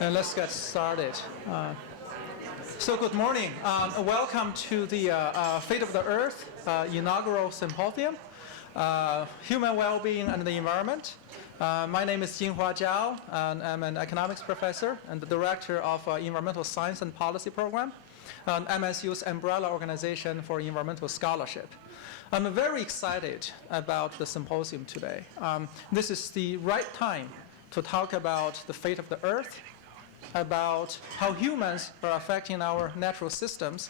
And let's get started. So good morning. Welcome to the Fate of the Earth inaugural symposium, Human Well-Being and the Environment. My name is Jinhua Zhao, and I'm an economics professor and the director of Environmental Science and Policy Program, MSU's umbrella organization for environmental scholarship. I'm very excited about the symposium today. This is the right time to talk about the fate of the Earth, about how humans are affecting our natural systems,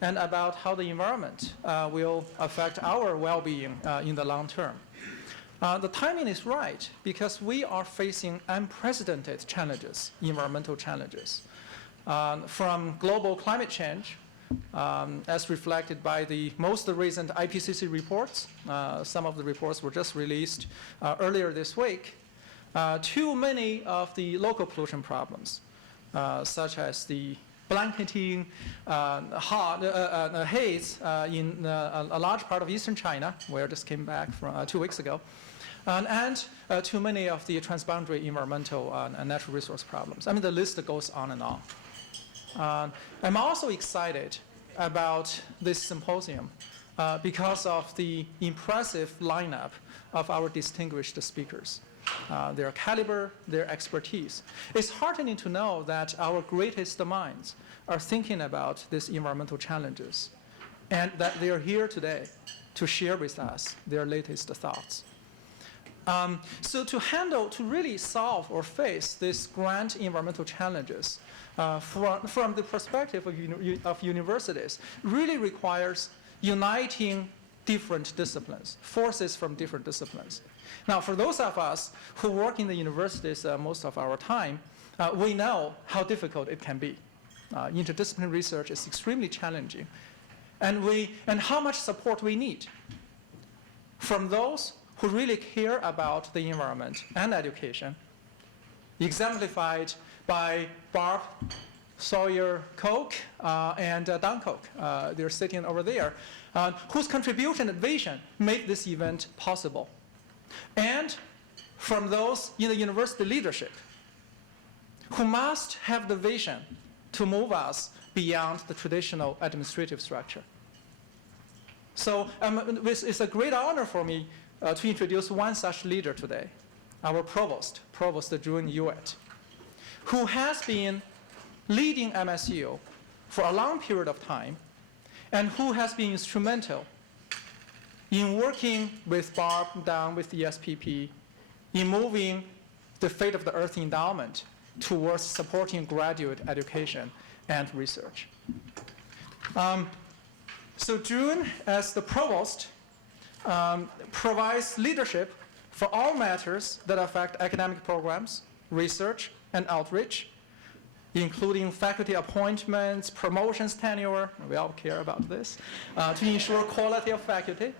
and about how the environment will affect our well-being in the long term. The timing is right because we are facing unprecedented challenges, environmental challenges, from global climate change, as reflected by the most recent IPCC reports. Some of the reports were just released earlier this week, to many of the local pollution problems, such as the blanketing haze in a large part of eastern China, where I just came back from 2 weeks ago, and to many of the transboundary environmental and natural resource problems. I mean, the list goes on and on. I'm also excited about this symposium because of the impressive lineup of our distinguished speakers. Their caliber, their expertise. It's heartening to know that our greatest minds are thinking about these environmental challenges and that they are here today to share with us their latest thoughts. So to really solve or face these grand environmental challenges from the perspective of universities really requires uniting different disciplines, forces from different disciplines. Now, for those of us who work in the universities most of our time, we know how difficult it can be. Interdisciplinary research is extremely challenging, and how much support we need from those who really care about the environment and education, exemplified by Barb Sawyer-Koch and Don Koch. They're sitting over there, whose contribution and vision make this event possible. And from those in the university leadership who must have the vision to move us beyond the traditional administrative structure. So it's a great honor for me to introduce one such leader today, our Provost Jun Yuet, who has been leading MSU for a long period of time and who has been instrumental in working with Barb down with the ESPP, in moving the Fate of the Earth endowment towards supporting graduate education and research. So June, as the provost, provides leadership for all matters that affect academic programs, research, and outreach, including faculty appointments, promotions, tenure, we all care about this, to ensure quality of faculty,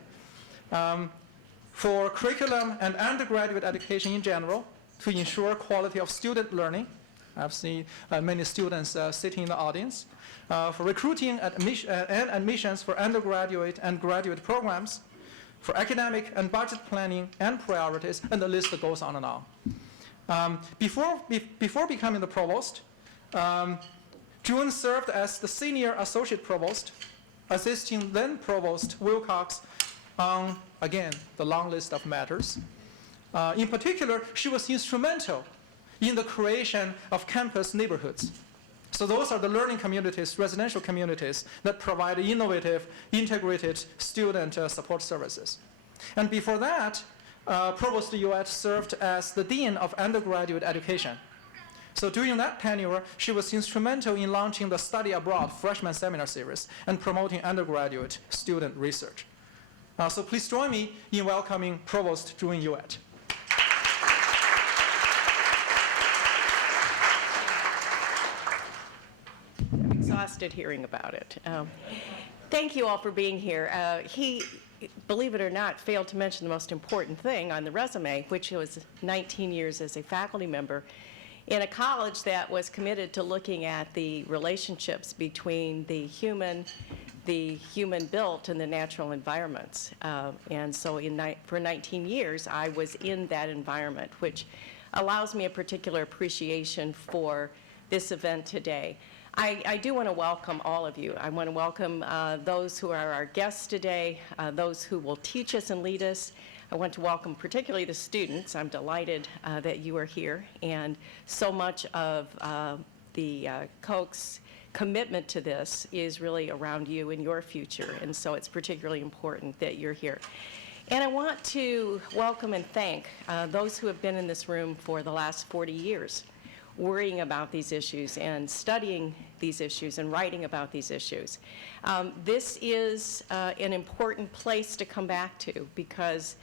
for curriculum and undergraduate education in general, to ensure quality of student learning. I've seen many students sitting in the audience, for recruiting and admissions for undergraduate and graduate programs, for academic and budget planning and priorities, and the list goes on and on. Before becoming the provost, June served as the senior associate provost, assisting then provost Wilcox on, again, the long list of matters. In particular, she was instrumental in the creation of campus neighborhoods. So those are the learning communities, residential communities that provide innovative, integrated student support services. And before that, Provost Yuet served as the Dean of Undergraduate Education. So during that tenure, she was instrumental in launching the Study Abroad Freshman Seminar Series and promoting undergraduate student research. So please join me in welcoming Provost Jun Yuet. I'm exhausted hearing about it. Thank you all for being here. He, believe it or not, failed to mention the most important thing on the resume, which was 19 years as a faculty member in a college that was committed to looking at the relationships between the human built and the natural environments. And so for 19 years, I was in that environment, which allows me a particular appreciation for this event today. I do want to welcome all of you. I want to welcome those who are our guests today, those who will teach us and lead us. I want to welcome particularly the students. I'm delighted that you are here, and so much of the Koch's commitment to this is really around you and your future, and so it's particularly important that you're here. And I want to welcome and thank those who have been in this room for the last 40 years, worrying about these issues and studying these issues and writing about these issues. This is an important place to come back to because,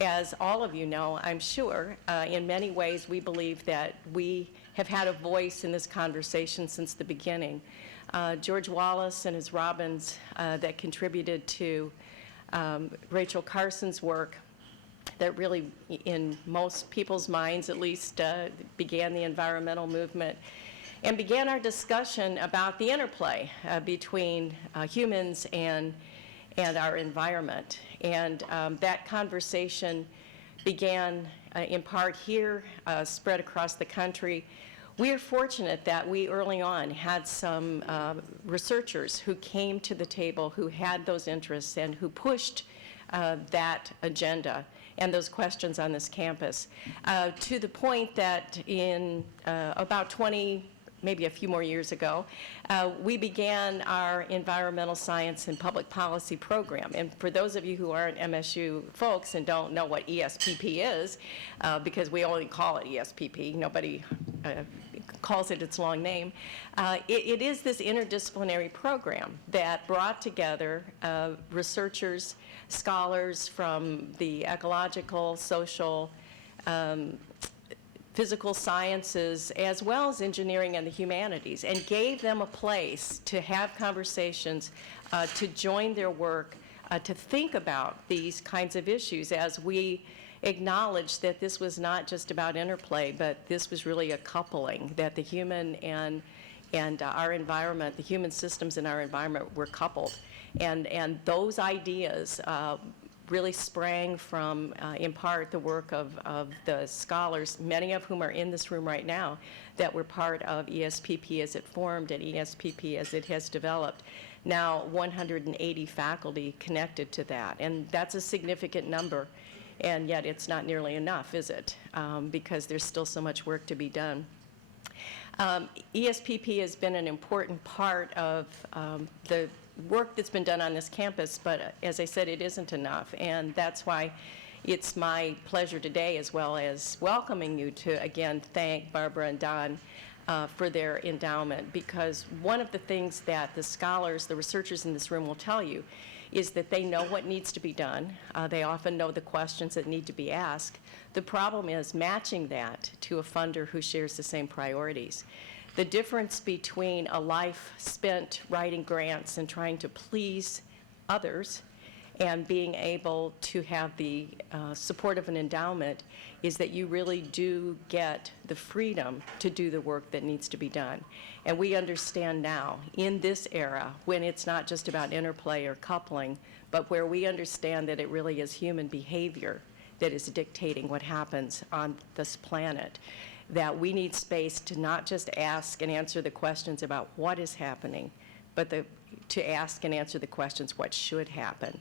as all of you know, I'm sure, in many ways we believe that we have had a voice in this conversation since the beginning. George Wallace and his robins that contributed to Rachel Carson's work that really, in most people's minds at least, began the environmental movement and began our discussion about the interplay between humans and our environment. And that conversation began in part here, spread across the country. We are fortunate that we early on had some researchers who came to the table who had those interests and who pushed that agenda and those questions on this campus to the point that in about 20, maybe a few more years ago, we began our environmental science and public policy program. And for those of you who aren't MSU folks and don't know what ESPP is, because we only call it ESPP, nobody calls it its long name, it is this interdisciplinary program that brought together researchers, scholars from the ecological, social, physical sciences, as well as engineering and the humanities, and gave them a place to have conversations, to join their work, to think about these kinds of issues as we acknowledge that this was not just about interplay, but this was really a coupling, that the human and our environment, the human systems in our environment were coupled. And those ideas really sprang from, in part, the work of the scholars, many of whom are in this room right now, that were part of ESPP as it formed and ESPP as it has developed. Now 180 faculty connected to that, and that's a significant number, and yet it's not nearly enough, is it? Because there's still so much work to be done. ESPP has been an important part of the work that's been done on this campus, but as I said, it isn't enough, and that's why it's my pleasure today, as well as welcoming you, to again thank Barbara and Don for their endowment, because one of the things that the scholars, the researchers in this room will tell you is that they know what needs to be done. They often know the questions that need to be asked. The problem is matching that to a funder who shares the same priorities. The difference between a life spent writing grants and trying to please others and being able to have the support of an endowment is that you really do get the freedom to do the work that needs to be done. And we understand now, in this era, when it's not just about interplay or coupling, but where we understand that it really is human behavior that is dictating what happens on this planet, that we need space to not just ask and answer the questions about what is happening, but to ask and answer the questions what should happen.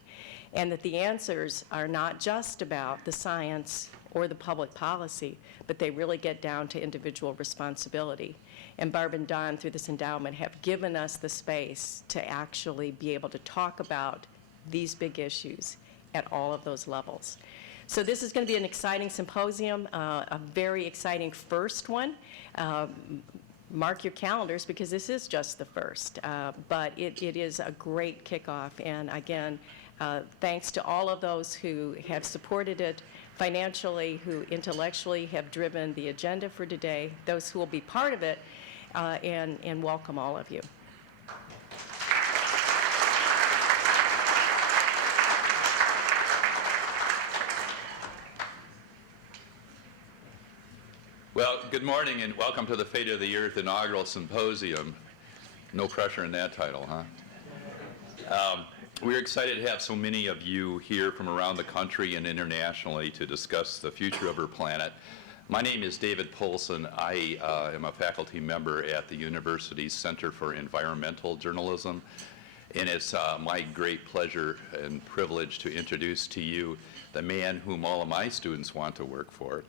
And that the answers are not just about the science or the public policy, but they really get down to individual responsibility. And Barb and Don, through this endowment, have given us the space to actually be able to talk about these big issues at all of those levels. So this is going to be an exciting symposium, a very exciting first one. Mark your calendars, because this is just the first, but it is a great kickoff. And again, thanks to all of those who have supported it financially, who intellectually have driven the agenda for today, those who will be part of it, and welcome all of you. Well, good morning and welcome to the Fate of the Earth inaugural symposium. No pressure in that title, huh? We're excited to have so many of you here from around the country and internationally to discuss the future of our planet. My name is David Poulson. I am a faculty member at the university's Center for Environmental Journalism, and it's my great pleasure and privilege to introduce to you the man whom all of my students want to work for.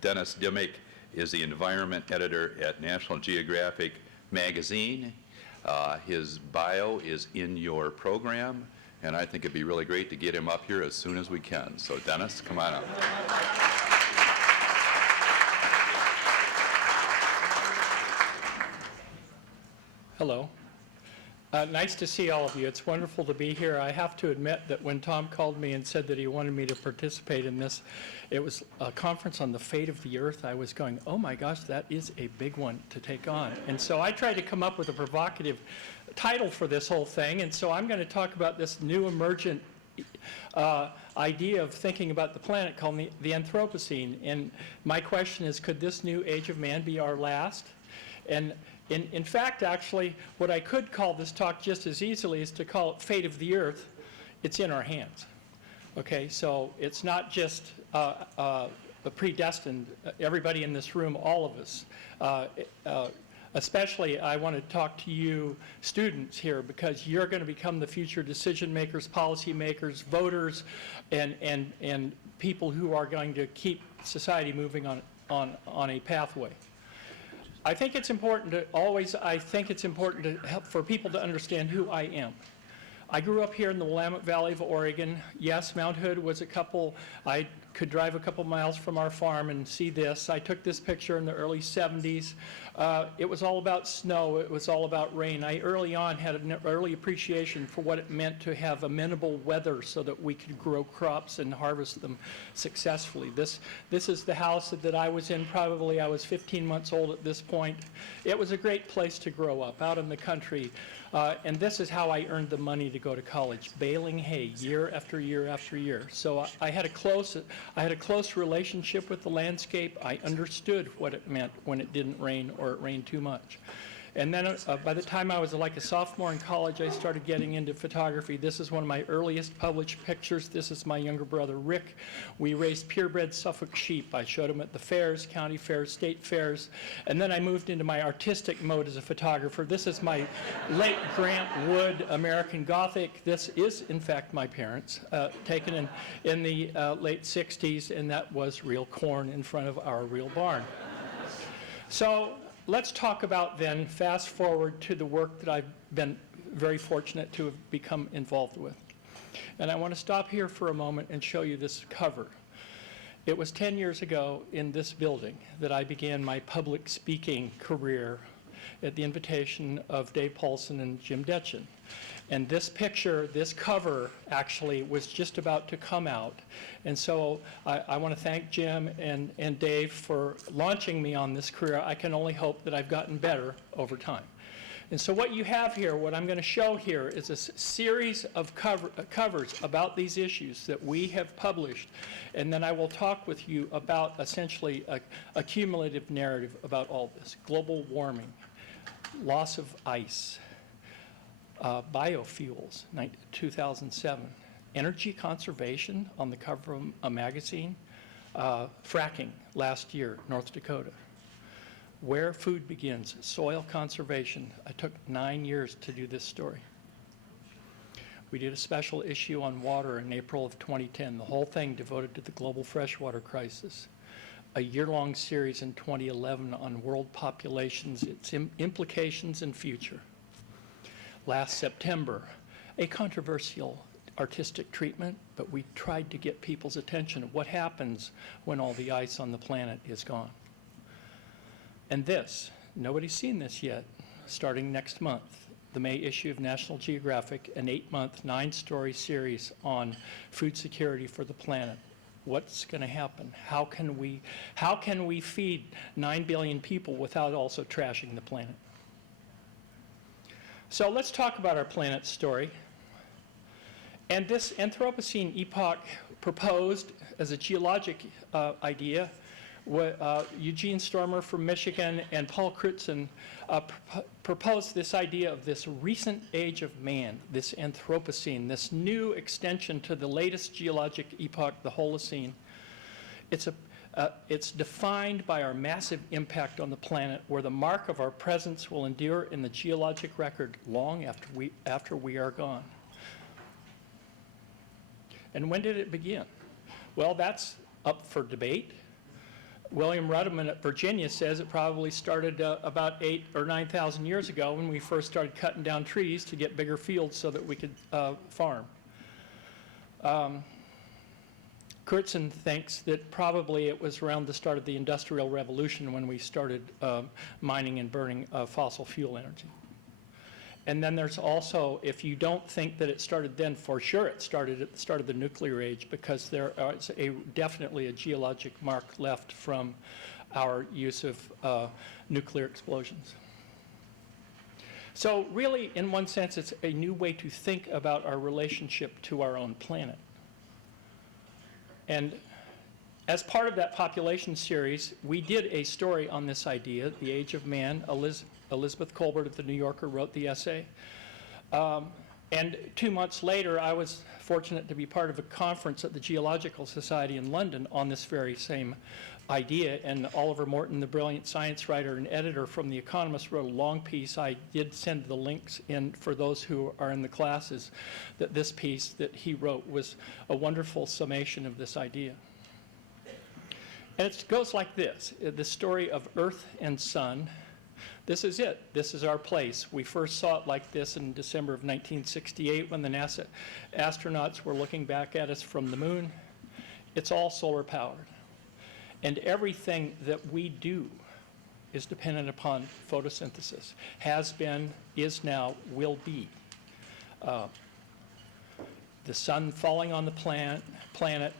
Dennis Dimick is the environment editor at National Geographic magazine. His bio is in your program, and I think it'd be really great to get him up here as soon as we can. So Dennis, come on up. Hello. Nice to see all of you. It's wonderful to be here. I have to admit that when Tom called me and said that he wanted me to participate in this, it was a conference on the fate of the Earth. I was going, oh my gosh, that is a big one to take on. And so I tried to come up with a provocative title for this whole thing. And so I'm going to talk about this new emergent idea of thinking about the planet called the Anthropocene. And my question is, could this new age of man be our last? And in fact, actually, what I could call this talk just as easily is to call it Fate of the Earth. It's in our hands. Okay, so it's not just predestined. Everybody in this room, all of us, especially I want to talk to you students here, because you're going to become the future decision makers, policy makers, voters, and people who are going to keep society moving on a pathway. I think it's important to help for people to understand who I am. I grew up here in the Willamette Valley of Oregon. Yes, Mount Hood was I could drive a couple miles from our farm and see this. I took this picture in the early 70s. It was all about snow. It was all about rain. I early on had an early appreciation for what it meant to have amenable weather so that we could grow crops and harvest them successfully. This is the house that I was in. Probably I was 15 months old at this point. It was a great place to grow up, out in the country. And this is how I earned the money to go to college, baling hay year after year after year. So I had a close relationship with the landscape. I understood what it meant when it didn't rain or it rained too much. And then by the time I was like a sophomore in college, I started getting into photography. This is one of my earliest published pictures. This is my younger brother, Rick. We raised purebred Suffolk sheep. I showed them at the fairs, county fairs, state fairs. And then I moved into my artistic mode as a photographer. This is my late Grant Wood American Gothic. This is, in fact, my parents, taken in the late 60s, and that was real corn in front of our real barn. So let's talk about then, fast forward to the work that I've been very fortunate to have become involved with. And I want to stop here for a moment and show you this cover. It was 10 years ago in this building that I began my public speaking career at the invitation of Dave Poulson and Jim Detchen. And this picture, this cover, actually was just about to come out. And so I want to thank Jim and Dave for launching me on this career. I can only hope that I've gotten better over time. And so what you have here, what I'm going to show here, is a series of covers about these issues that we have published. And then I will talk with you about essentially a cumulative narrative about all this. Global warming, loss of ice, biofuels, 2007. Energy conservation on the cover of a magazine. Fracking last year, North Dakota. Where food begins, soil conservation. I took 9 years to do this story. We did a special issue on water in April of 2010, the whole thing devoted to the global freshwater crisis. A year-long series in 2011 on world populations, its implications and future. Last September, a controversial artistic treatment, but we tried to get people's attention of what happens when all the ice on the planet is gone. And this, nobody's seen this yet, starting next month, the May issue of National Geographic, an 8-month, 9-story series on food security for the planet. What's going to happen? How can we feed 9 billion people without also trashing the planet? So let's talk about our planet's story. And this Anthropocene epoch proposed as a geologic idea, Eugene Stormer from Michigan and Paul Crutzen proposed this idea of this recent age of man, this Anthropocene, this new extension to the latest geologic epoch, the Holocene. It's defined by our massive impact on the planet, where the mark of our presence will endure in the geologic record long after we are gone. And when did it begin? Well, that's up for debate. William Rudiman at Virginia says it probably started about 8,000 or 9,000 years ago when we first started cutting down trees to get bigger fields so that we could farm. Crutzen thinks that probably it was around the start of the Industrial Revolution when we started mining and burning fossil fuel energy. And then there's also, if you don't think that it started then, for sure it started at the start of the nuclear age, because there is definitely a geologic mark left from our use of nuclear explosions. So really, in one sense, it's a new way to think about our relationship to our own planet. And as part of that population series, we did a story on this idea, The Age of Man. Elizabeth Colbert at the New Yorker wrote the essay. And 2 months later, I was fortunate to be part of a conference at the Geological Society in London on this very same idea. And Oliver Morton, the brilliant science writer and editor from The Economist, wrote a long piece. I did send the links in for those who are in the classes, that this piece that he wrote was a wonderful summation of this idea. And it goes like this, the story of Earth and Sun. This is it. This is our place. We first saw it like this in December of 1968 when the NASA astronauts were looking back at us from the moon. It's all solar powered. And everything that we do is dependent upon photosynthesis. Has been, is now, will be. The sun falling on the planet,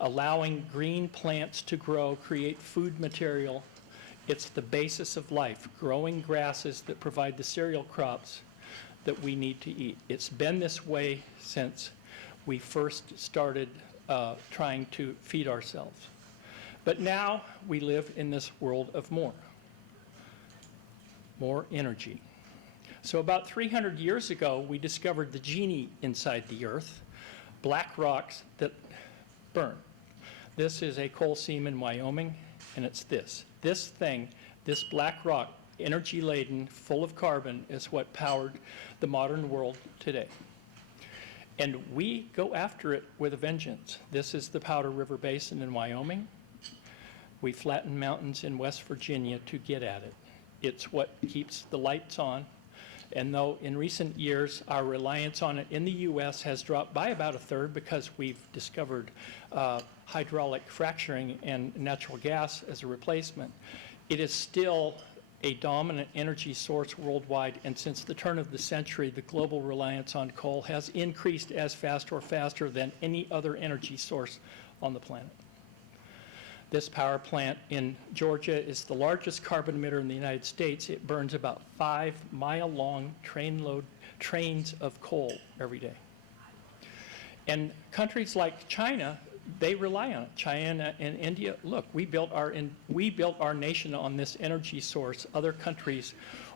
allowing green plants to grow, create food material. It's the basis of life, growing grasses that provide the cereal crops that we need to eat. It's been this way since we first started trying to feed ourselves. But now we live in this world of more energy. So about 300 years ago, we discovered the genie inside the Earth, black rocks that burn. This is a coal seam in Wyoming, and it's this. This thing, this black rock, energy-laden, full of carbon, is what powered the modern world today. And we go after it with a vengeance. This is the Powder River Basin in Wyoming. We flatten mountains in West Virginia to get at it. It's what keeps the lights on. And though in recent years our reliance on it in the U.S. has dropped by about a third because we've discovered hydraulic fracturing and natural gas as a replacement, it is still a dominant energy source worldwide. And since the turn of the century, the global reliance on coal has increased as fast or faster than any other energy source on the planet. This power plant in Georgia is the largest carbon emitter in the United States. It burns about 5-mile-long trains of coal every day. And countries like China, they rely on it. China and India, look, we built our nation on this energy source. Other countries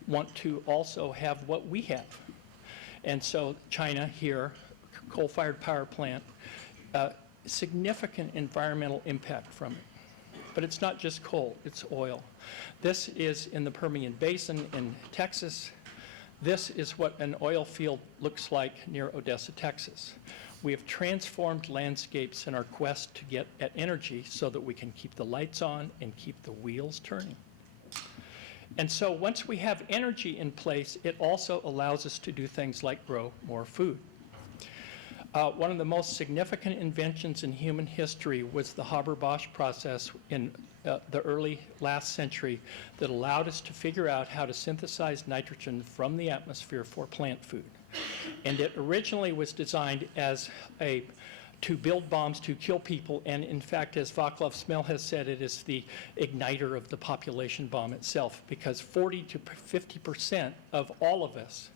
want to also have what we have. And so China here, coal-fired power plant, significant environmental impact from it. But it's not just coal, it's oil. This is in the Permian Basin in Texas. This is what an oil field looks like near Odessa, Texas. We have transformed landscapes in our quest to get at energy so that we can keep the lights on and keep the wheels turning. And so once we have energy in place, it also allows us to do things like grow more food. One of the most significant inventions in human history was the Haber-Bosch process in the early last century that allowed us to figure out how to synthesize nitrogen from the atmosphere for plant food. And it originally was designed as to build bombs to kill people, and in fact, as Vaclav Smil has said, it is the igniter of the population bomb itself, because 40 to 50% of all of us,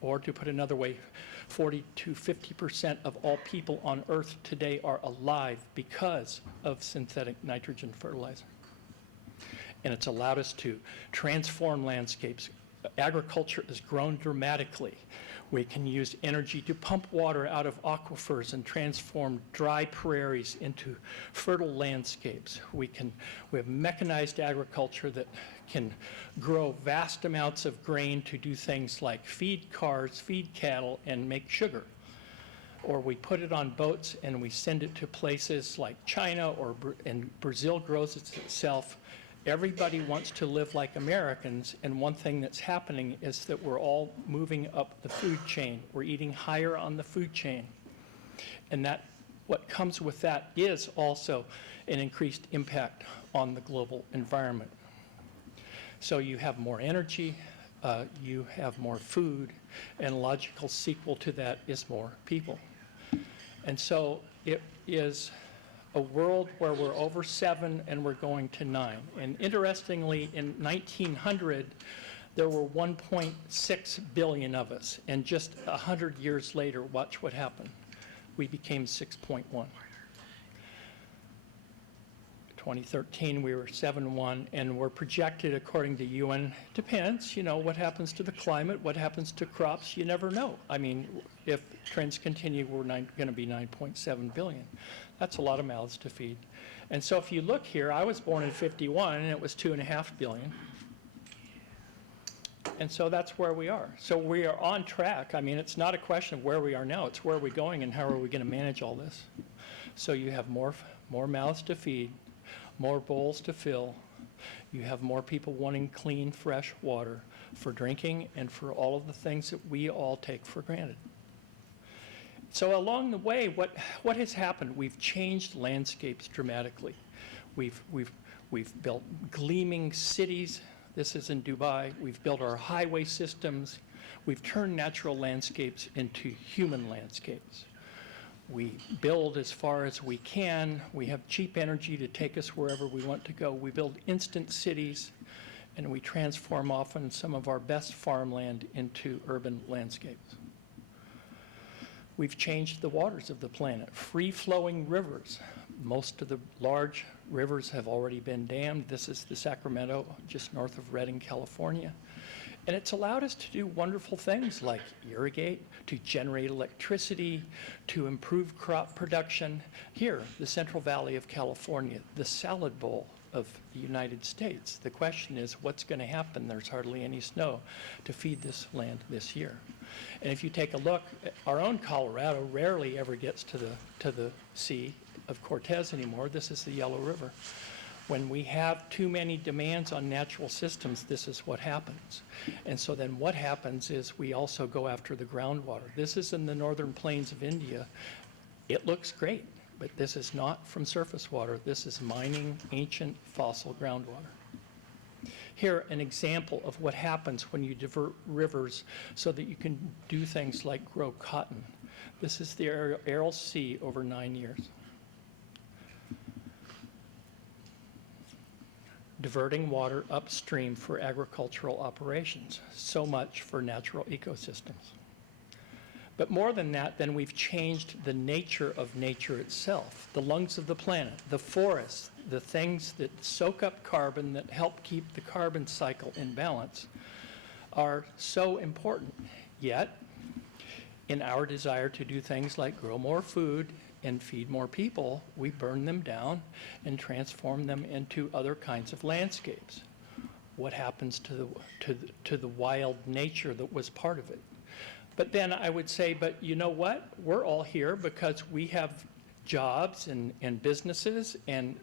or to put another way, 40 to 50% of all people on Earth today are alive because of synthetic nitrogen fertilizer. And it's allowed us to transform landscapes. Agriculture has grown dramatically. We can use energy to pump water out of aquifers and transform dry prairies into fertile landscapes. We have mechanized agriculture that can grow vast amounts of grain to do things like feed cars, feed cattle, and make sugar. Or we put it on boats and we send it to places like China, and Brazil grows it itself. Everybody wants to live like Americans, and one thing that's happening is that we're all moving up the food chain. We're eating higher on the food chain. And that, what comes with that is also an increased impact on the global environment. So you have more energy, you have more food, and a logical sequel to that is more people. And so it is a world where we're over 7 and we're going to 9. And interestingly, in 1900, there were 1.6 billion of us. And just 100 years later, watch what happened. We became 6.1. 2013, we were 7.1, and we're projected, according to UN, depends, you know, what happens to the climate, what happens to crops, you never know. I mean, if trends continue, we're going to be 9.7 billion. That's a lot of mouths to feed. And so if you look here, I was born in 51, and it was 2.5 billion. And so that's where we are. So we are on track. I mean, it's not a question of where we are now, it's where we're going and how are we going to manage all this. So you have more mouths to feed, more bowls to fill. You have more people wanting clean, fresh water for drinking and for all of the things that we all take for granted. So along the way, what has happened? We've changed landscapes dramatically. We've built gleaming cities. This is in Dubai. We've built our highway systems. We've turned natural landscapes into human landscapes. We build as far as we can. We have cheap energy to take us wherever we want to go. We build instant cities, and we transform often some of our best farmland into urban landscapes. We've changed the waters of the planet. Free-flowing rivers. Most of the large rivers have already been dammed. This is the Sacramento, just north of Redding, California. And it's allowed us to do wonderful things like irrigate, to generate electricity, to improve crop production. Here, the Central Valley of California, the salad bowl of the United States. The question is, what's going to happen? There's hardly any snow to feed this land this year. And if you take a look, our own Colorado rarely ever gets to the Sea of Cortez anymore. This is the Yellow River. When we have too many demands on natural systems, this is what happens. And so then what happens is we also go after the groundwater. This is in the northern plains of India. It looks great, but this is not from surface water. This is mining ancient fossil groundwater. Here, an example of what happens when you divert rivers so that you can do things like grow cotton. This is the Aral Sea over 9 years. Diverting water upstream for agricultural operations. So much for natural ecosystems. But more than that, then we've changed the nature of nature itself, the lungs of the planet, the forests, the things that soak up carbon that help keep the carbon cycle in balance are so important. Yet, in our desire to do things like grow more food and feed more people, we burn them down and transform them into other kinds of landscapes. What happens to the wild nature that was part of it? But then I would say, but you know what? We're all here because we have jobs and businesses, and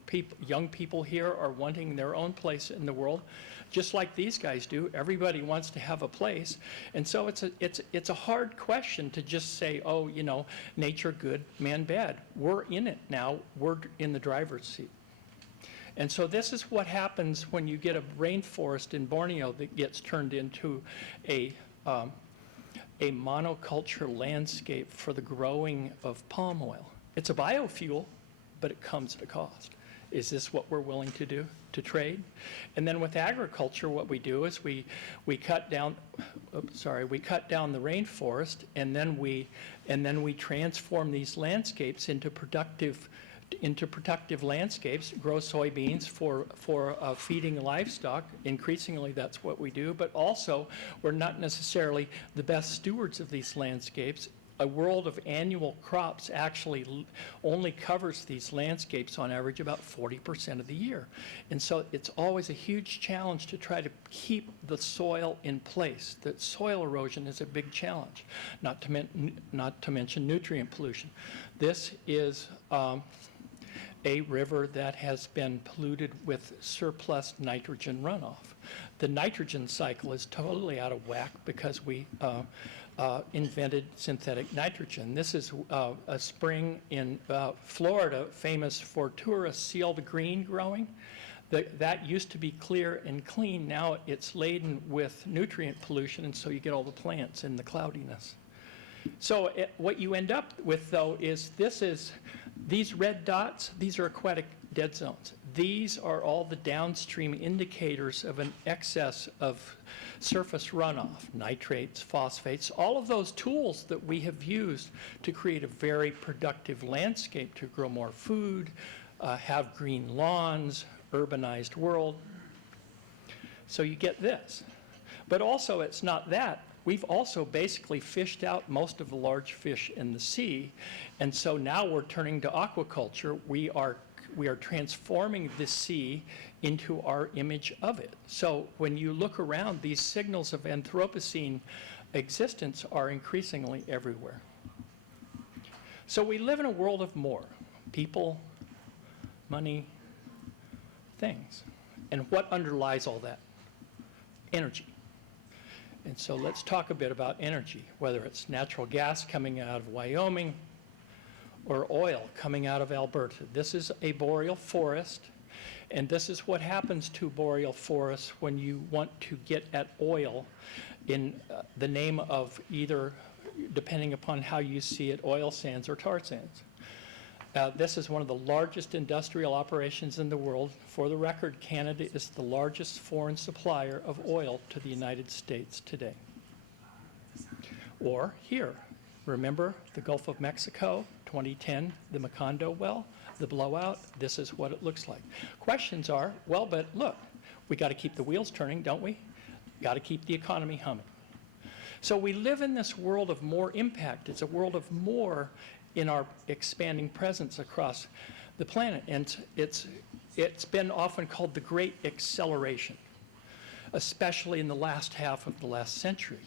young people here are wanting their own place in the world, just like these guys do. Everybody wants to have a place. And so it's a hard question to just say, oh, you know, nature good, man bad. We're in it now. We're in the driver's seat. And so this is what happens when you get a rainforest in Borneo that gets turned into a monoculture landscape for the growing of palm oil. It's a biofuel, but it comes at a cost. Is this what we're willing to do, to trade? And then with agriculture, what we do is we cut down the rainforest, and then we transform these landscapes into productive into productive landscapes, grow soybeans for feeding livestock. Increasingly, that's what we do. But also, we're not necessarily the best stewards of these landscapes. A world of annual crops actually only covers these landscapes on average about 40% of the year. And so it's always a huge challenge to try to keep the soil in place. That soil erosion is a big challenge, not to mention nutrient pollution. This is a river that has been polluted with surplus nitrogen runoff. The nitrogen cycle is totally out of whack because we invented synthetic nitrogen. This is a spring in Florida famous for tourist sealed green growing. That used to be clear and clean. Now it's laden with nutrient pollution, and so you get all the plants in the cloudiness. So what you end up with, though, is these red dots, these are aquatic dead zones. These are all the downstream indicators of an excess of surface runoff, nitrates, phosphates, all of those tools that we have used to create a very productive landscape to grow more food, have green lawns, urbanized world. So you get this. But also, it's not that. We've also basically fished out most of the large fish in the sea, and so now we're turning to aquaculture. We are transforming the sea into our image of it. So when you look around, these signals of Anthropocene existence are increasingly everywhere. So we live in a world of more: people, money, things. And what underlies all that? Energy. And so let's talk a bit about energy, whether it's natural gas coming out of Wyoming or oil coming out of Alberta. This is a boreal forest, and this is what happens to boreal forests when you want to get at oil in the name of either, depending upon how you see it, oil sands or tar sands. This is one of the largest industrial operations in the world. For the record, Canada is the largest foreign supplier of oil to the United States today. Or here, remember the Gulf of Mexico, 2010, the Macondo well, the blowout? This is what it looks like. Questions are, well, but look, we got to keep the wheels turning, don't we? Got to keep the economy humming. So we live in this world of more impact. It's a world of more in our expanding presence across the planet. And it's been often called the Great Acceleration, especially in the last half of the last century.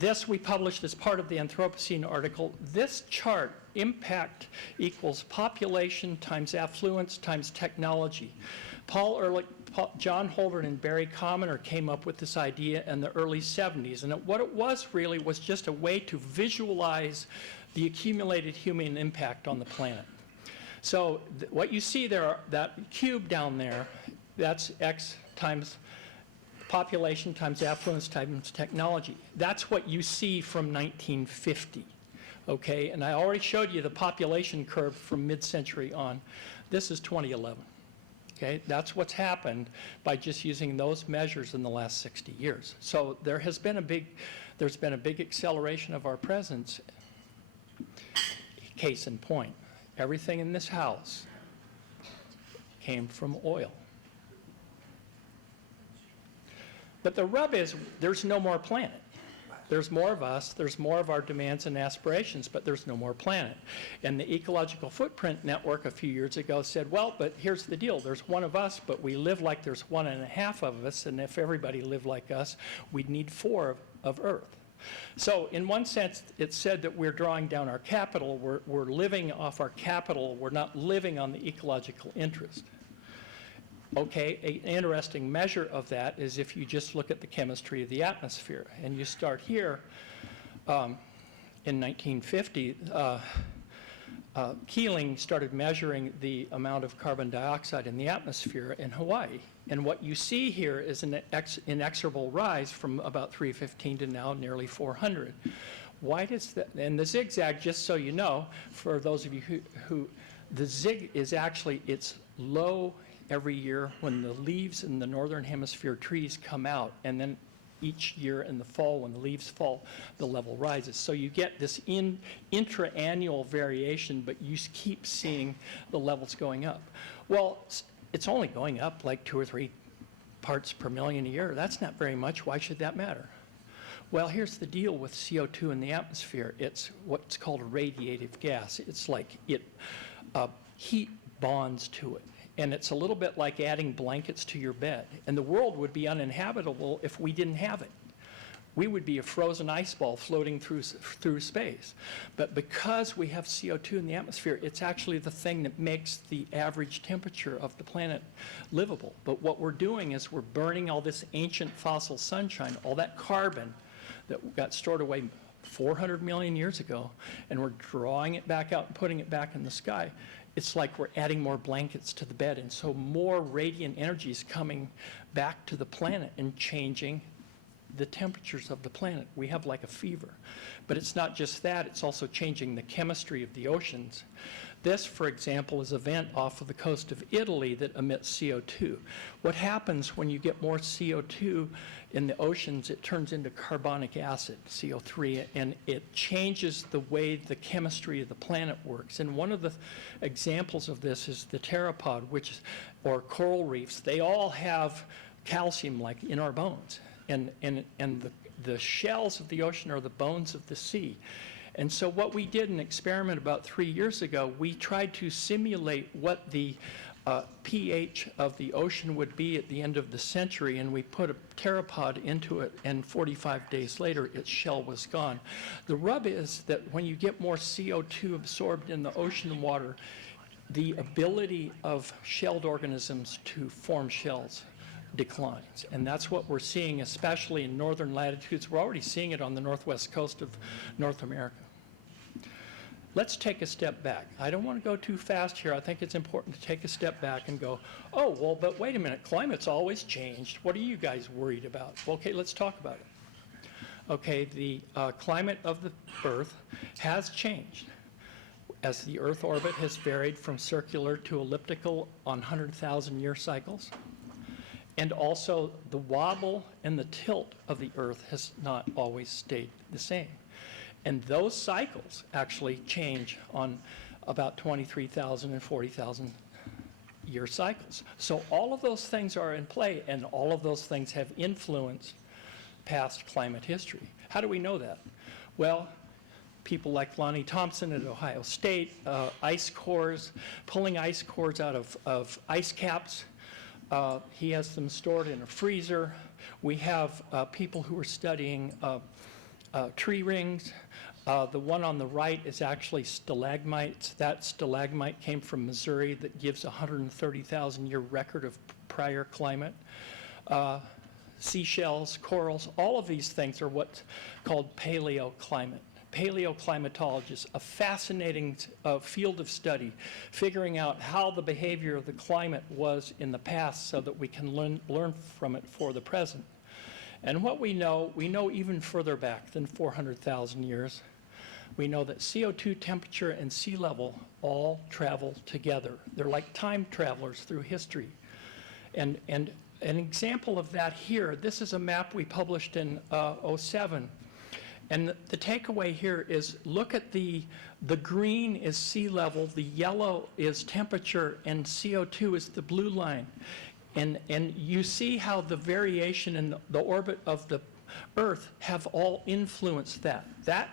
This we published as part of the Anthropocene article. This chart, impact equals population times affluence times technology. Paul Ehrlich, John Holdren, and Barry Commoner came up with this idea in the early 70s. And what it was really was just a way to visualize the accumulated human impact on the planet. So what you see there, that cube down there, that's X times population times affluence times technology. That's what you see from 1950. Okay, and I already showed you the population curve from mid-century on. This is 2011. Okay, that's what's happened by just using those measures in the last 60 years. So there's been a big acceleration of our presence. Case in point, everything in this house came from oil. But the rub is there's no more planet. There's more of us, there's more of our demands and aspirations, but there's no more planet. And the Ecological Footprint Network a few years ago said, well, but here's the deal. There's one of us, but we live like there's 1.5 of us, and if everybody lived like us, we'd need 4 of Earth. So in one sense, it's said that we're drawing down our capital. We're living off our capital. We're not living on the ecological interest. Okay, an interesting measure of that is if you just look at the chemistry of the atmosphere. And you start here in 1950, Keeling started measuring the amount of carbon dioxide in the atmosphere in Hawaii. And what you see here is an inexorable rise from about 315 to now nearly 400. Why does that? And the zigzag, just so you know, for those of you who the zig is actually, it's low every year when the leaves in the northern hemisphere trees come out, and then each year in the fall when the leaves fall, the level rises. So you get this intra-annual variation, but you keep seeing the levels going up. Well, it's only going up like 2 or 3 parts per million a year. That's not very much. Why should that matter? Well, here's the deal with CO2 in the atmosphere. It's what's called a radiative gas. It's like heat bonds to it. And it's a little bit like adding blankets to your bed. And the world would be uninhabitable if we didn't have it. We would be a frozen ice ball floating through space. But because we have CO2 in the atmosphere, it's actually the thing that makes the average temperature of the planet livable. But what we're doing is we're burning all this ancient fossil sunshine, all that carbon that got stored away 400 million years ago, and we're drawing it back out and putting it back in the sky. It's like we're adding more blankets to the bed, and so more radiant energy is coming back to the planet and changing the temperatures of the planet. We have like a fever. But it's not just that, it's also changing the chemistry of the oceans. This, for example, is a vent off of the coast of Italy that emits CO2. What happens when you get more CO2 in the oceans, it turns into carbonic acid, CO3, and it changes the way the chemistry of the planet works. And one of the examples of this is the pteropod, or coral reefs. They all have calcium like in our bones. And the shells of the ocean are the bones of the sea. And so what we did in an experiment about 3 years ago, we tried to simulate what the pH of the ocean would be at the end of the century, and we put a pteropod into it, and 45 days later, its shell was gone. The rub is that when you get more CO2 absorbed in the ocean water, the ability of shelled organisms to form shells declines. And that's what we're seeing, especially in northern latitudes. We're already seeing it on the northwest coast of North America. Let's take a step back. I don't want to go too fast here. I think it's important to take a step back and go, oh, well, but wait a minute, climate's always changed. What are you guys worried about? Well, okay, let's talk about it. Okay, the climate of the Earth has changed as the Earth orbit has varied from circular to elliptical on 100,000-year cycles. And also, the wobble and the tilt of the Earth has not always stayed the same. And those cycles actually change on about 23,000 and 40,000 year cycles. So all of those things are in play, and all of those things have influenced past climate history. How do we know that? Well, people like Lonnie Thompson at Ohio State, ice cores, pulling ice cores out of ice caps. He has them stored in a freezer. We have people who are studying tree rings. The one on the right is actually stalagmites. That stalagmite came from Missouri that gives a 130,000-year record of prior climate. Seashells, corals, all of these things are what's called paleoclimate. Paleoclimatologists, a fascinating field of study, figuring out how the behavior of the climate was in the past so that we can learn from it for the present. And what we know even further back than 400,000 years. We know that CO2 temperature and sea level all travel together. They're like time travelers through history. And an example of that here, this is a map we published in '07. And the takeaway here is look at the green is sea level, the yellow is temperature, and CO2 is the blue line. And you see how the variation in the orbit of the Earth have all influenced that. That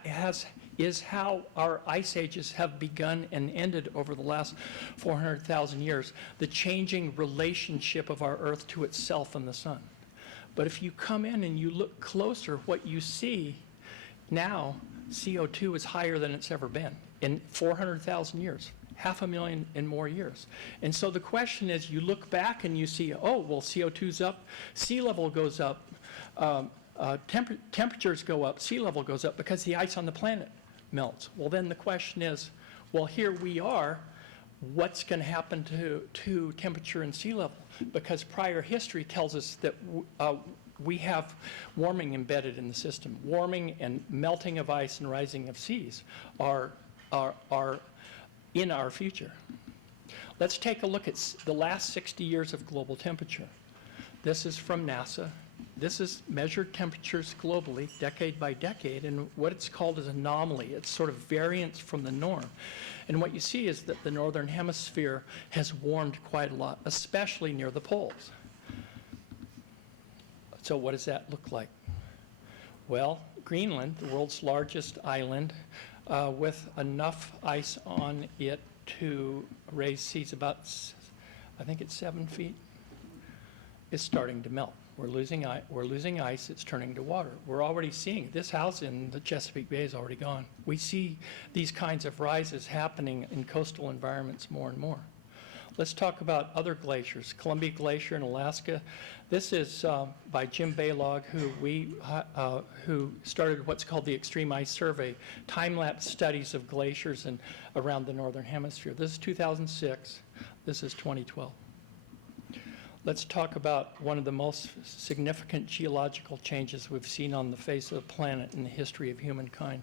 is how our ice ages have begun and ended over the last 400,000 years, the changing relationship of our Earth to itself and the sun. But if you come in and you look closer, what you see now, CO2 is higher than it's ever been in 400,000 years, 500,000 and more years. And so the question is, you look back and you see, oh, well, CO2's up, sea level goes up, temperatures go up, sea level goes up because the ice on the planet melts. Well, then the question is, well, here we are, what's going to happen to temperature and sea level? Because prior history tells us that we have warming embedded in the system. Warming and melting of ice and rising of seas are in our future. Let's take a look at the last 60 years of global temperature. This is from NASA. This is measured temperatures globally, decade by decade, and what it's called is anomaly. It's sort of variance from the norm. And what you see is that the northern hemisphere has warmed quite a lot, especially near the poles. So what does that look like? Well, Greenland, the world's largest island, with enough ice on it to raise seas about, I think it's 7 feet, is starting to melt. We're losing ice, it's turning to water. We're already seeing, this house in the Chesapeake Bay is already gone. We see these kinds of rises happening in coastal environments more and more. Let's talk about other glaciers. Columbia Glacier in Alaska. This is by Jim Baylog, who started what's called the Extreme Ice Survey, time-lapse studies of glaciers around the northern hemisphere. This is 2006. This is 2012. Let's talk about one of the most significant geological changes we've seen on the face of the planet in the history of humankind.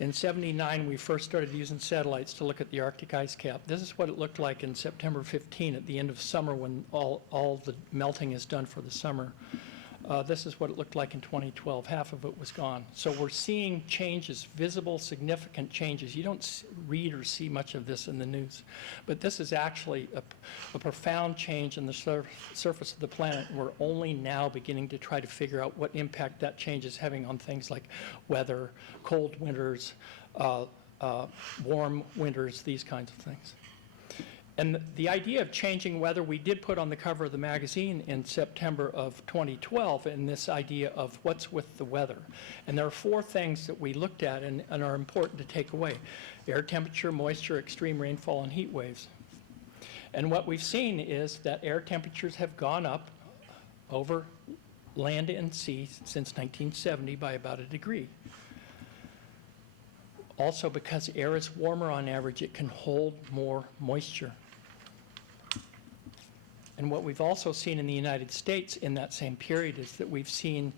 In '79, we first started using satellites to look at the Arctic ice cap. This is what it looked like in September 15 at the end of summer when all the melting is done for the summer. This is what it looked like in 2012. Half of it was gone. So we're seeing changes, visible, significant changes. You don't read or see much of this in the news. But this is actually a profound change in the surface of the planet. We're only now beginning to try to figure out what impact that change is having on things like weather, cold winters, warm winters, these kinds of things. And the idea of changing weather, we did put on the cover of the magazine in September of 2012, and this idea of what's with the weather. And there are 4 things that we looked at and are important to take away: air temperature, moisture, extreme rainfall, and heat waves. And what we've seen is that air temperatures have gone up over land and sea since 1970 by about 1 degree. Also, because air is warmer on average, it can hold more moisture. And what we've also seen in the United States in that same period is that we've seen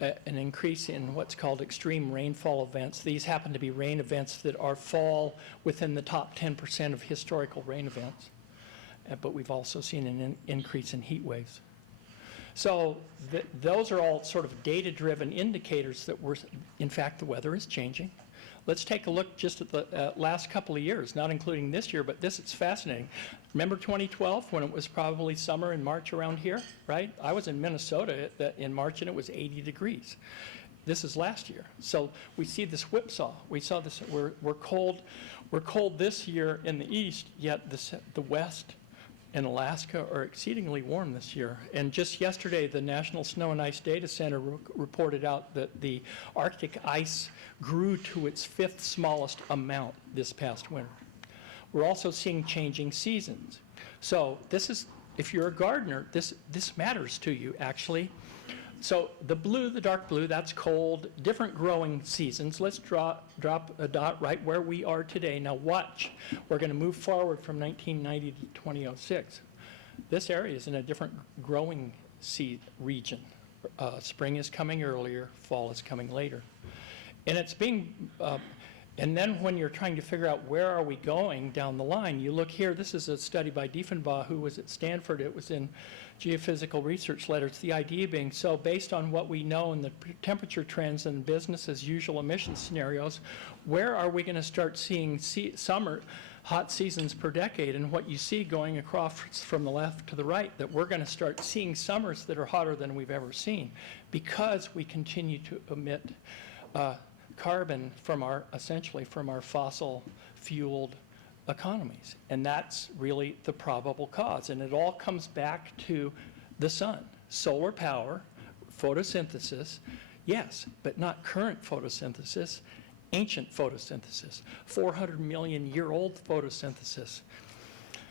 an increase in what's called extreme rainfall events. These happen to be rain events that fall within the top 10% of historical rain events. But we've also seen an increase in heat waves. So those are all sort of data-driven indicators that in fact, the weather is changing. Let's take a look just at the last couple of years, not including this year, but it's fascinating. Remember 2012 when it was probably summer in March around here, right? I was in Minnesota in March and it was 80 degrees. This is last year. So we see this whipsaw. We saw this, we're cold this year in the east, yet the west and Alaska are exceedingly warm this year. And just yesterday, the National Snow and Ice Data Center reported out that the Arctic ice grew to its 5th smallest amount this past winter. We're also seeing changing seasons. So this is, if you're a gardener, this matters to you, actually. So the blue, the dark blue, that's cold, different growing seasons. Let's drop a dot right where we are today. Now watch, we're going to move forward from 1990 to 2006. This area is in a different growing region. Spring is coming earlier, fall is coming later. And it's being, and then when you're trying to figure out where are we going down the line, you look here, this is a study by Diefenbaugh, who was at Stanford. It was in Geophysical Research Letters. The idea being, so based on what we know in the temperature trends and business as usual emission scenarios, where are we going to start seeing summer hot seasons per decade? And what you see going across from the left to the right, that we're going to start seeing summers that are hotter than we've ever seen because we continue to emit carbon essentially from our fossil fueled economies. And that's really the probable cause. And it all comes back to the sun. Solar power, photosynthesis, yes, but not current photosynthesis, ancient photosynthesis, 400 million year old photosynthesis.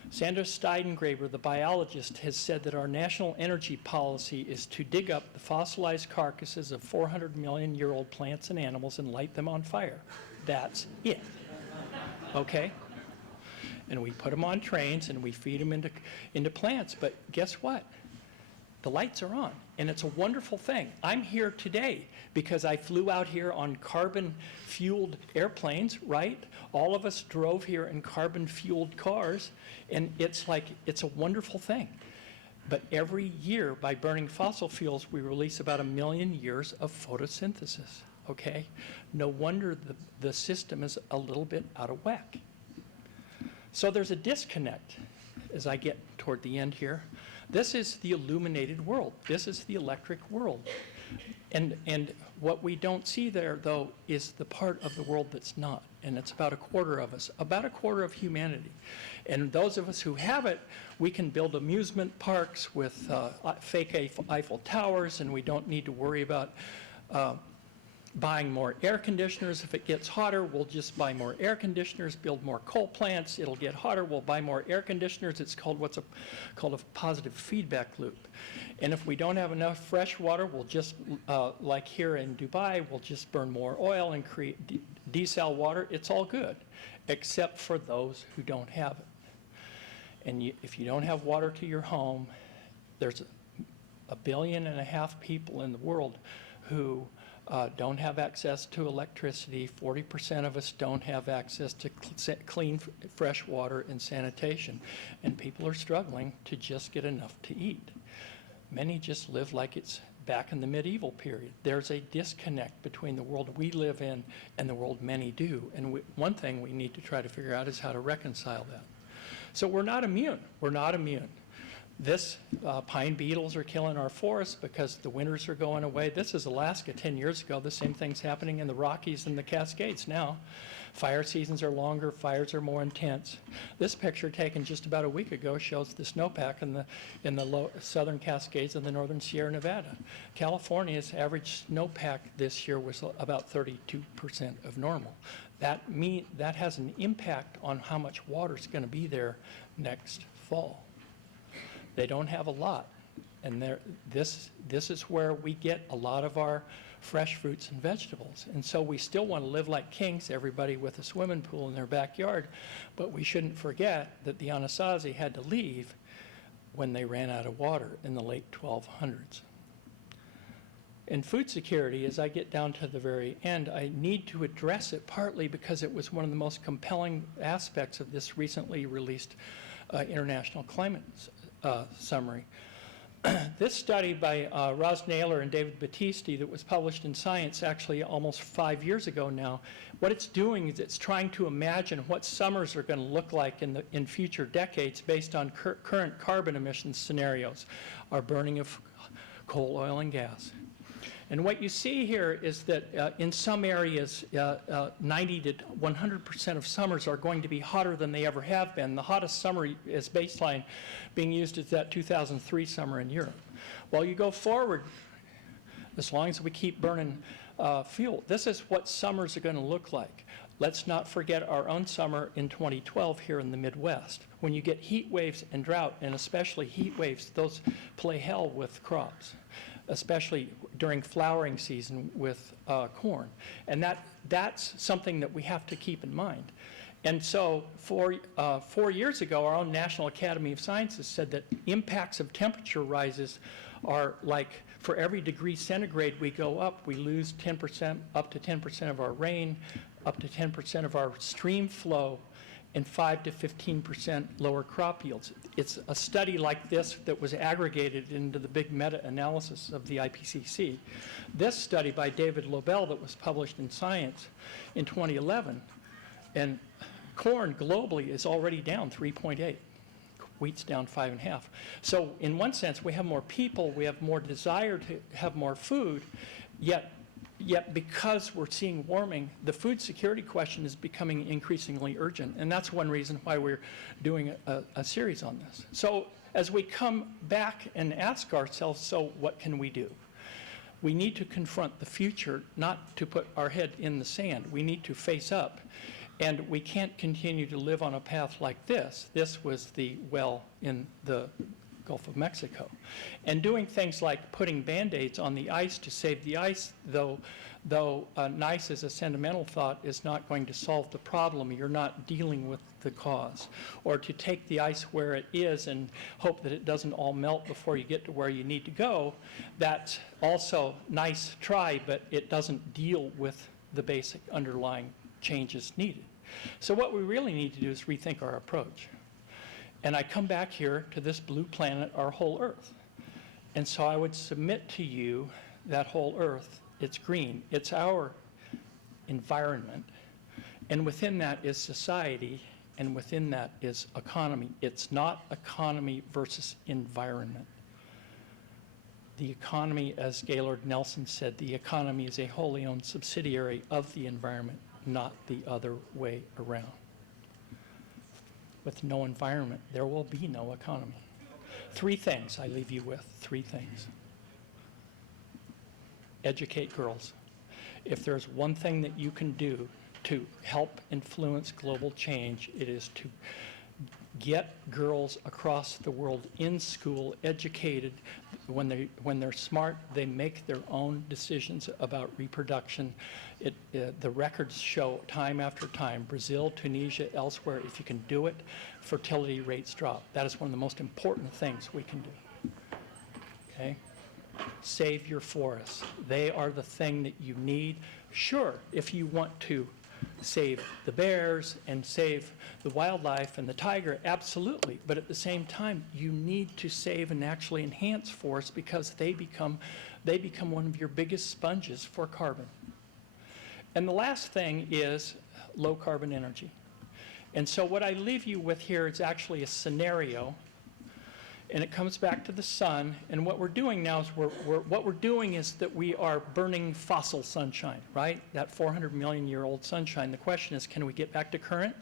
Sandra Steidengraber, the biologist, has said that our national energy policy is to dig up the fossilized carcasses of 400 million year old plants and animals and light them on fire. That's it. Okay? And we put them on trains and we feed them into plants. But guess what? The lights are on, and it's a wonderful thing. I'm here today because I flew out here on carbon-fueled airplanes, right? All of us drove here in carbon-fueled cars, and it's a wonderful thing. But every year, by burning fossil fuels, we release about 1 million years of photosynthesis, okay? No wonder the system is a little bit out of whack. So there's a disconnect as I get toward the end here. This is the illuminated world. This is the electric world. And what we don't see there, though, is the part of the world that's not. And it's about a quarter of us, about a quarter of humanity. And those of us who have it, we can build amusement parks with fake Eiffel Towers, and we don't need to worry about buying more air conditioners. If it gets hotter, we'll just buy more air conditioners, build more coal plants. It'll get hotter, we'll buy more air conditioners. It's called called a positive feedback loop. And if we don't have enough fresh water, we'll just, like here in Dubai, we'll just burn more oil and create desal water. It's all good, except for those who don't have it. And if you don't have water to your home, there's 1.5 billion people in the world who don't have access to electricity. 40% of us don't have access to clean, fresh water and sanitation. And people are struggling to just get enough to eat. Many just live like it's back in the medieval period. There's a disconnect between the world we live in and the world many do. And one thing we need to try to figure out is how to reconcile that. So we're not immune. We're not immune. This pine beetles are killing our forests because the winters are going away. This is Alaska 10 years ago. The same thing's happening in the Rockies and the Cascades now. Fire seasons are longer, fires are more intense. This picture taken just about a week ago shows the snowpack in the southern Cascades and the northern Sierra Nevada. California's average snowpack this year was about 32% of normal. That has an impact on how much water is going to be there next fall. They don't have a lot, and this is where we get a lot of our fresh fruits and vegetables. And so we still want to live like kings, everybody with a swimming pool in their backyard, but we shouldn't forget that the Anasazi had to leave when they ran out of water in the late 1200s. In food security, as I get down to the very end, I need to address it partly because it was one of the most compelling aspects of this recently released International Climate Summary. This study by Roz Naylor and David Battisti that was published in Science actually almost 5 years ago now, what it's doing is it's trying to imagine what summers are going to look like in future decades based on current carbon emissions scenarios, our burning of coal, oil, and gas. And what you see here is that in some areas, 90 to 100% of summers are going to be hotter than they ever have been. The hottest summer as baseline being used is that 2003 summer in Europe. While you go forward, as long as we keep burning fuel, this is what summers are going to look like. Let's not forget our own summer in 2012 here in the Midwest. When you get heat waves and drought, and especially heat waves, those play hell with crops, especially during flowering season with corn. And that's something that we have to keep in mind. And so 4 years ago, our own National Academy of Sciences said that impacts of temperature rises are like for every degree centigrade we go up, we lose 10%, up to 10% of our rain, up to 10% of our stream flow, and 5 to 15% lower crop yields. It's a study like this that was aggregated into the big meta-analysis of the IPCC. This study by David Lobel that was published in Science in 2011, and corn globally is already down 3.8. Wheat's down 5.5. So in one sense, we have more people, we have more desire to have more food, yet because we're seeing warming, the food security question is becoming increasingly urgent. And that's one reason why we're doing a series on this. So as we come back and ask ourselves, so what can we do? We need to confront the future, not to put our head in the sand. We need to face up. And we can't continue to live on a path like this. This was the well in the Gulf of Mexico. And doing things like putting Band-Aids on the ice to save the ice, though nice as a sentimental thought, is not going to solve the problem. You're not dealing with the cause. Or to take the ice where it is and hope that it doesn't all melt before you get to where you need to go, that's also nice try, but it doesn't deal with the basic underlying changes needed. So what we really need to do is rethink our approach. And I come back here to this blue planet, our whole Earth. And so I would submit to you that whole Earth, it's green, it's our environment. And within that is society, and within that is economy. It's not economy versus environment. The economy, as Gaylord Nelson said, the economy is a wholly owned subsidiary of the environment, not the other way around. With no environment, there will be no economy. 3 things I leave you with, 3 things. Educate girls. If there's one thing that you can do to help influence global change, it is to get girls across the world in school educated. When they're smart, they make their own decisions about reproduction. The records show time after time, Brazil, Tunisia, elsewhere, if you can do it, fertility rates drop. That is one of the most important things we can do. Okay? Save your forests. They are the thing that you need. Sure, if you want to save the bears and save the wildlife and the tiger, absolutely. But at the same time, you need to save and actually enhance forests because they become one of your biggest sponges for carbon. And the last thing is low carbon energy. And so what I leave you with here is actually a scenario, and it comes back to the sun. And what we're doing now is what we're doing is that we are burning fossil sunshine, right? That 400 million year old sunshine. The question is, can we get back to current?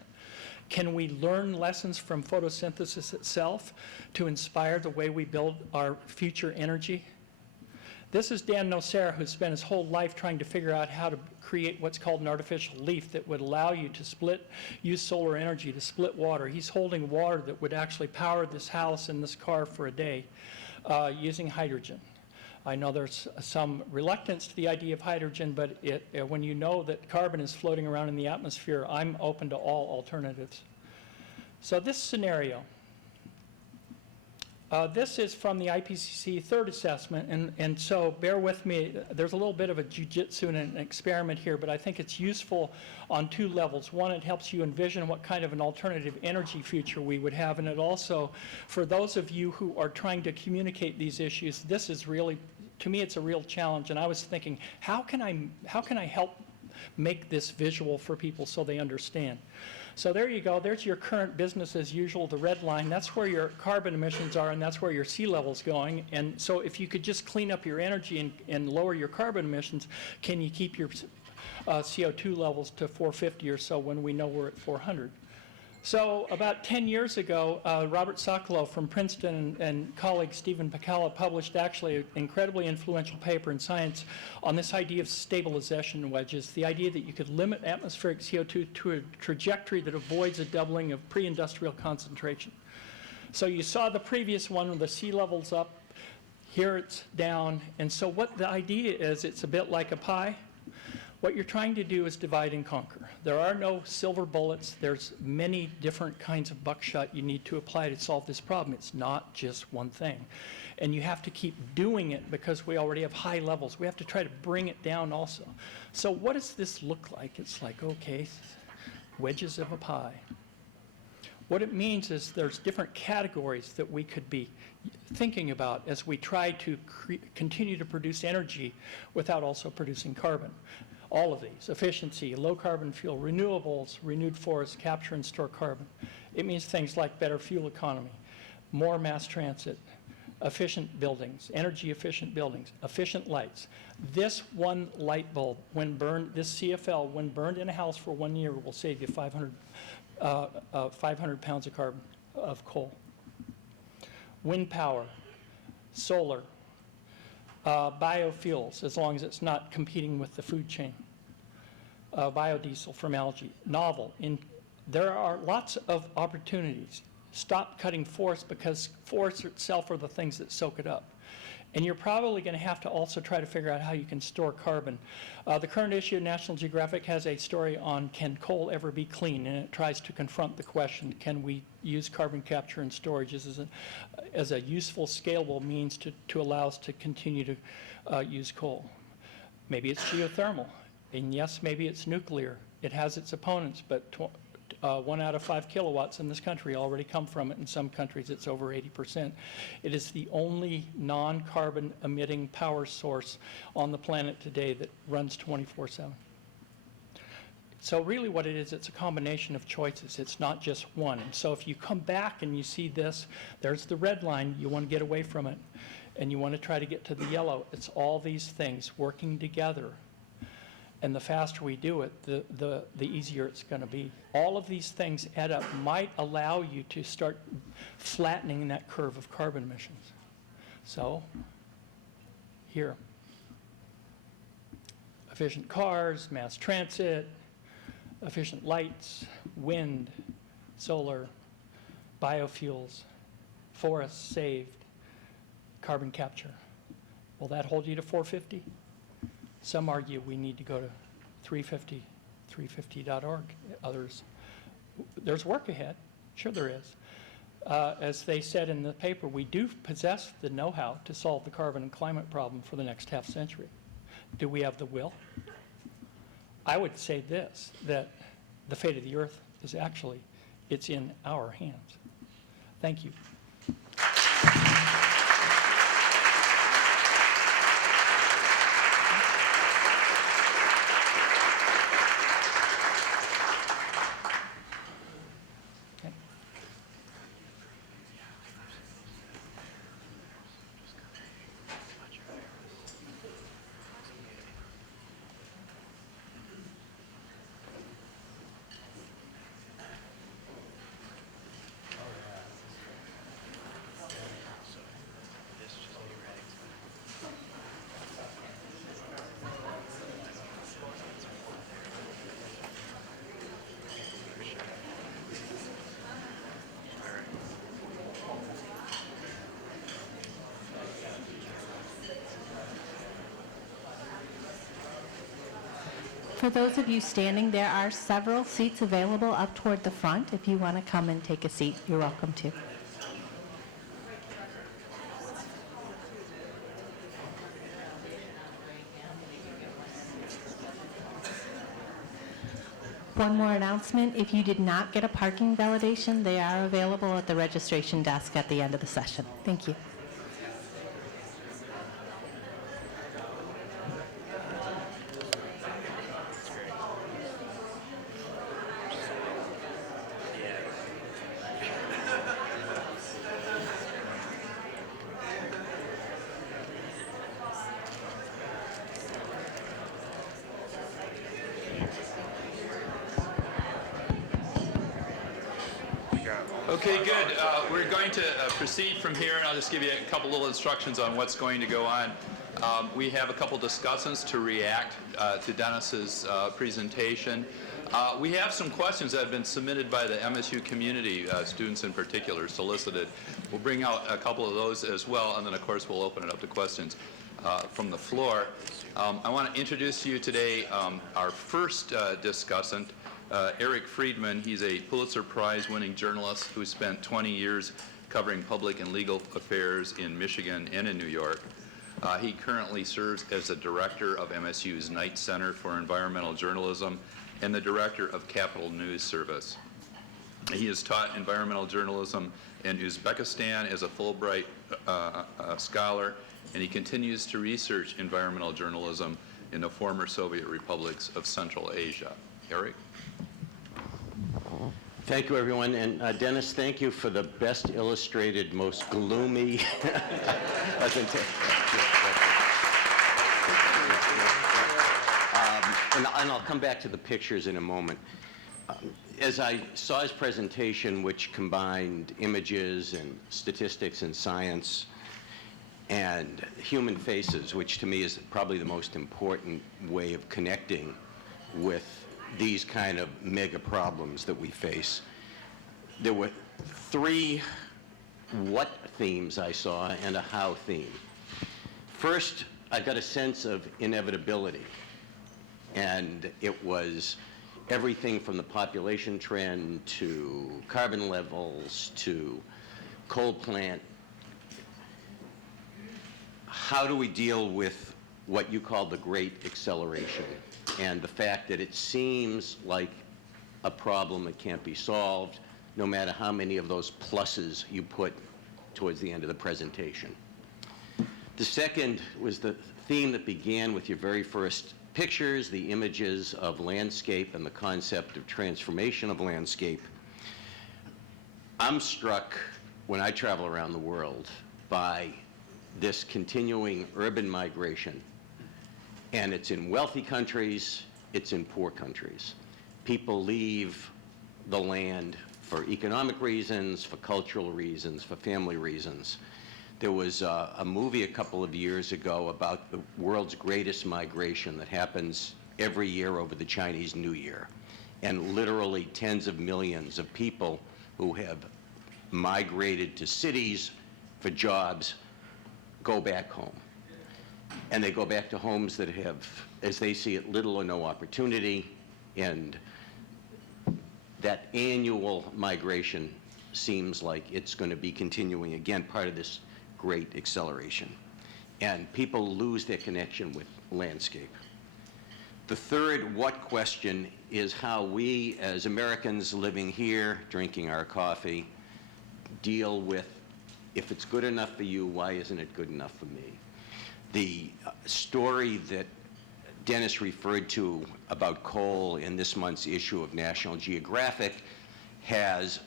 Can we learn lessons from photosynthesis itself to inspire the way we build our future energy? This is Dan Nocera, who spent his whole life trying to figure out how to create what's called an artificial leaf that would allow you to use solar energy to split water. He's holding water that would actually power this house and this car for a day using hydrogen. I know there's some reluctance to the idea of hydrogen, but when you know that carbon is floating around in the atmosphere, I'm open to all alternatives. So this scenario, this is from the IPCC third assessment, and so bear with me. There's a little bit of a jujitsu and an experiment here, but I think it's useful on 2 levels. One, it helps you envision what kind of an alternative energy future we would have, and it also, for those of you who are trying to communicate these issues, this is really, to me, it's a real challenge. And I was thinking, how can I help make this visual for people so they understand? So there you go. There's your current business as usual, the red line. That's where your carbon emissions are, and that's where your sea level's going. And so if you could just clean up your energy and lower your carbon emissions, can you keep your CO2 levels to 450 or so when we know we're at 400? So about 10 years ago, Robert Sokolow from Princeton and colleague Stephen Pacala published actually an incredibly influential paper in Science on this idea of stabilization wedges, the idea that you could limit atmospheric CO2 to a trajectory that avoids a doubling of pre-industrial concentration. So you saw the previous one with the sea levels up, here it's down, and so what the idea is, it's a bit like a pie. What you're trying to do is divide and conquer. There are no silver bullets. There's many different kinds of buckshot you need to apply to solve this problem. It's not just one thing. And you have to keep doing it because we already have high levels. We have to try to bring it down also. So what does this look like? It's like, okay, wedges of a pie. What it means is there's different categories that we could be thinking about as we try to continue to produce energy without also producing carbon. All of these, efficiency, low carbon fuel, renewables, renewed forests, capture and store carbon. It means things like better fuel economy, more mass transit, efficient buildings, energy efficient buildings, efficient lights. This one light bulb, when burned, this CFL, when burned in a house for 1 year, will save you 500 pounds of carbon, of coal. Wind power, solar, biofuels, as long as it's not competing with the food chain. Biodiesel from algae, novel. There are lots of opportunities. Stop cutting forests because forests itself are the things that soak it up. And you're probably going to have to also try to figure out how you can store carbon. The current issue of National Geographic has a story on can coal ever be clean, and it tries to confront the question, can we use carbon capture and storage as a useful, scalable means to allow us to continue to use coal. Maybe it's geothermal, and yes, maybe it's nuclear. It has its opponents, but 1 out of 5 kilowatts in this country already come from it. In some countries, it's over 80%. It is the only non-carbon emitting power source on the planet today that runs 24/7. So really what it is, it's a combination of choices. It's not just one. And so if you come back and you see this, there's the red line, you want to get away from it, and you want to try to get to the yellow. It's all these things working together. And the faster we do it, the easier it's going to be. All of these things add up, might allow you to start flattening that curve of carbon emissions. So here, efficient cars, mass transit, efficient lights, wind, solar, biofuels, forests saved, carbon capture. Will that hold you to 450? Some argue we need to go to 350, 350.org. Others, there's work ahead. Sure there is. As they said in the paper, we do possess the know-how to solve the carbon and climate problem for the next half century. Do we have the will? I would say this, that the fate of the earth is actually, it's in our hands. Thank you. For those of you standing, there are several seats available up toward the front. If you want to come and take a seat, you're welcome to. One more announcement. If you did not get a parking validation, they are available at the registration desk at the end of the session. Thank you. Okay, good. We're going to proceed from here, and I'll just give you a couple little instructions on what's going to go on. We have a couple discussants to react to Dennis's presentation. We have some questions that have been submitted by the MSU community, students in particular, solicited. We'll bring out a couple of those as well, and then, of course, we'll open it up to questions from the floor. I want to introduce to you today our first discussant, Eric Freedman. He's a Pulitzer Prize-winning journalist who spent 20 years covering public and legal affairs in Michigan and in New York. He currently serves as the director of MSU's Knight Center for Environmental Journalism and the director of Capital News Service. He has taught environmental journalism in Uzbekistan as a Fulbright scholar, and he continues to research environmental journalism in the former Soviet republics of Central Asia. Eric? Thank you, everyone. And Dennis, thank you for the best illustrated, most gloomy presentation. And I'll come back to the pictures in a moment. As I saw his presentation, which combined images and statistics and science and human faces, which to me is probably the most important way of connecting with these kind of mega problems that we face. There were 3 what themes I saw and a how theme. First, I got a sense of inevitability, and it was everything from the population trend to carbon levels to coal plant. How do we deal with what you call the great acceleration and the fact that it seems like a problem that can't be solved, no matter how many of those pluses you put towards the end of the presentation. The second was the theme that began with your very first pictures, the images of landscape and the concept of transformation of landscape. I'm struck when I travel around the world by this continuing urban migration. And it's in wealthy countries, it's in poor countries. People leave the land for economic reasons, for cultural reasons, for family reasons. There was a movie a couple of years ago about the world's greatest migration that happens every year over the Chinese New Year. And literally tens of millions of people who have migrated to cities for jobs go back home. And they go back to homes that have, as they see it, little or no opportunity. And that annual migration seems like it's going to be continuing, again, part of this great acceleration. And people lose their connection with landscape. The third what question is how we, as Americans living here, drinking our coffee, deal with, if it's good enough for you, why isn't it good enough for me? The story that Dennis referred to about coal in this month's issue of National Geographic has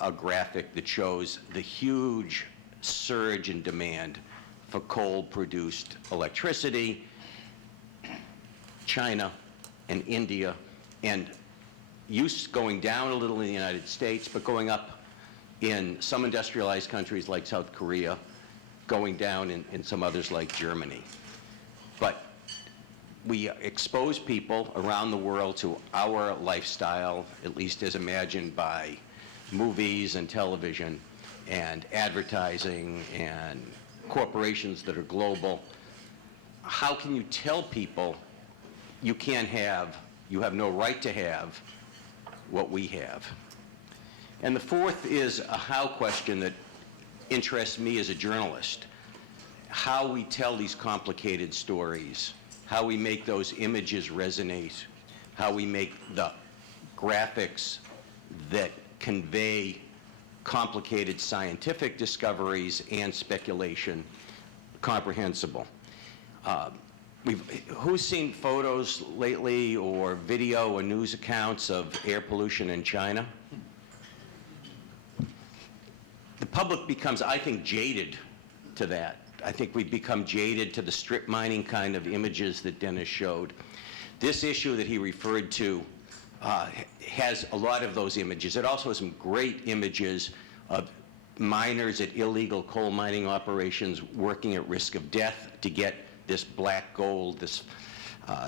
a graphic that shows the huge surge in demand for coal-produced electricity, China and India, and use going down a little in the United States, but going up in some industrialized countries like South Korea, going down in some others like Germany. But we expose people around the world to our lifestyle, at least as imagined by movies and television and advertising and corporations that are global. How can you tell people you can't have, you have no right to have what we have? And the fourth is a how question that interests me as a journalist. How we tell these complicated stories, how we make those images resonate, how we make the graphics that convey complicated scientific discoveries and speculation comprehensible. Who's seen photos lately or video or news accounts of air pollution in China? The public becomes, I think, jaded to that. I think we've become jaded to the strip mining kind of images that Dennis showed. This issue that he referred to has a lot of those images. It also has some great images of miners at illegal coal mining operations working at risk of death to get this black gold, this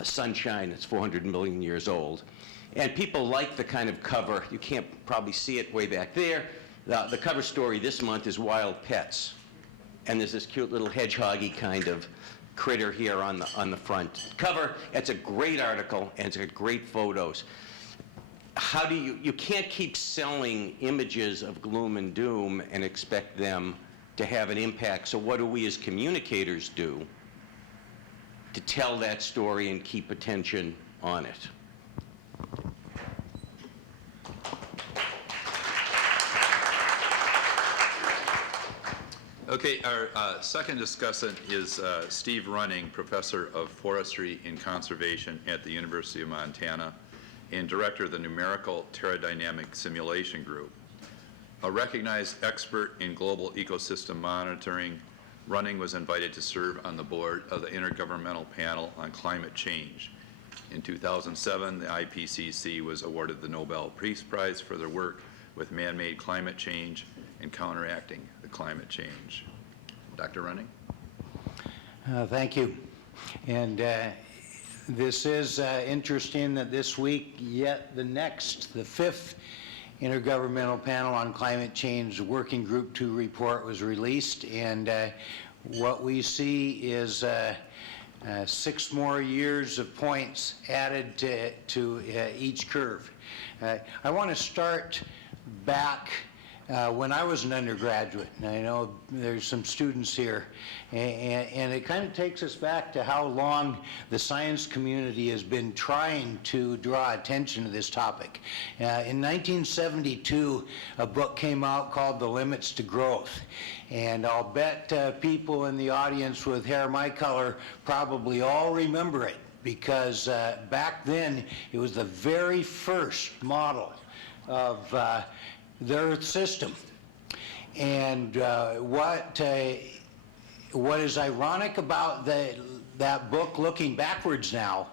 sunshine that's 400 million years old. And people like the kind of cover. You can't probably see it way back there. The cover story this month is Wild Pets. And there's this cute little hedgehoggy kind of critter here on the front cover. It's a great article, and it's got great photos. How do you can't keep selling images of gloom and doom and expect them to have an impact. So what do we as communicators do to tell that story and keep attention on it? Okay, our second discussant is Steve Running, Professor of Forestry and Conservation at the University of Montana and Director of the Numerical Pterodynamic Simulation Group. A recognized expert in global ecosystem monitoring, Running was invited to serve on the board of the Intergovernmental Panel on Climate Change. In 2007, the IPCC was awarded the Nobel Peace Prize for their work with man-made climate change and counteracting the climate change. Dr. Running? Thank you. And this is interesting that this week, yet the fifth Intergovernmental Panel on Climate Change Working Group 2 report was released, and what we see is 6 more years of points added to each curve. I want to start back when I was an undergraduate, and I know there's some students here, and it kind of takes us back to how long the science community has been trying to draw attention to this topic. In 1972, a book came out called The Limits to Growth, and I'll bet people in the audience with hair my color probably all remember it, because back then it was the very first model of the Earth system. And what is ironic about that book, looking backwards now,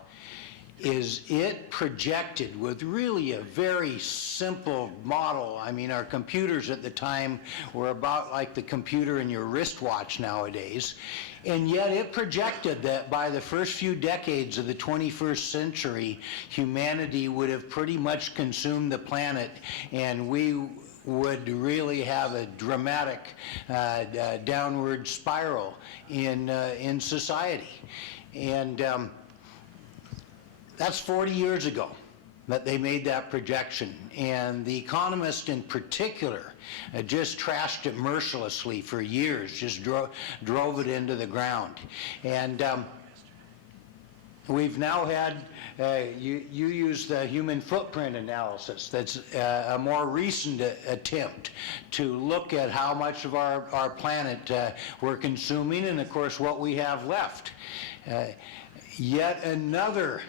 is it projected with really a very simple model. I mean, our computers at the time were about like the computer in your wristwatch nowadays, and yet it projected that by the first few decades of the 21st century, humanity would have pretty much consumed the planet, and we would really have a dramatic downward spiral in society. And that's 40 years ago that they made that projection. And The Economist in particular just trashed it mercilessly for years, just drove it into the ground. And we've now had, you use the human footprint analysis. That's a more recent attempt to look at how much of our planet we're consuming, and of course what we have left. Yet another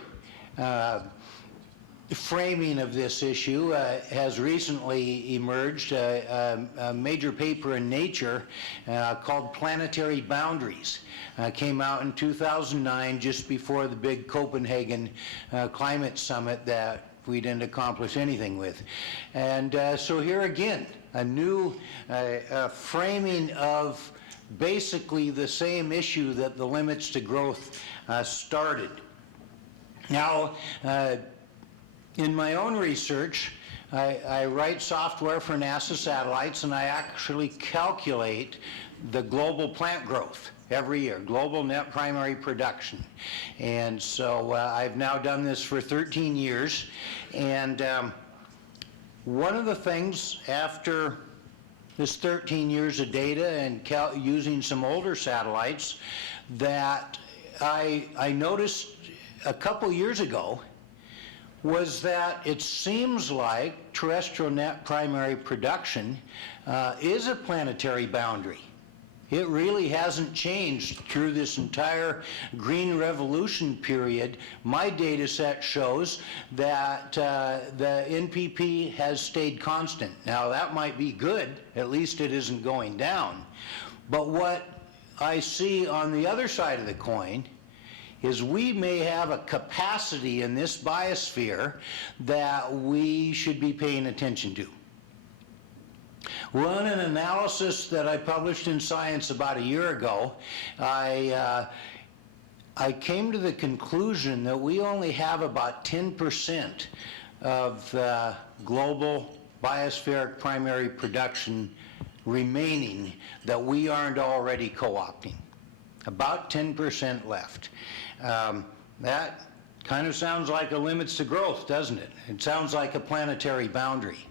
framing of this issue has recently emerged, a major paper in Nature called Planetary Boundaries. Came out in 2009, just before the big Copenhagen climate summit that we didn't accomplish anything with. And so here again, a new framing of basically the same issue that the Limits to Growth started. Now, in my own research, I write software for NASA satellites, and I actually calculate the global plant growth every year, global net primary production. And so I've now done this for 13 years, and one of the things after this 13 years of data and using some older satellites that I noticed a couple years ago was that it seems like terrestrial net primary production is a planetary boundary. It really hasn't changed through this entire green revolution period. My data set shows that the NPP has stayed constant. Now that might be good, at least it isn't going down. But what I see on the other side of the coin is we may have a capacity in this biosphere that we should be paying attention to. Well, in an analysis that I published in Science about a year ago, I came to the conclusion that we only have about 10% of global biospheric primary production remaining that we aren't already co-opting. About 10% left. That kind of sounds like a limits to growth, doesn't it? It sounds like a planetary boundary.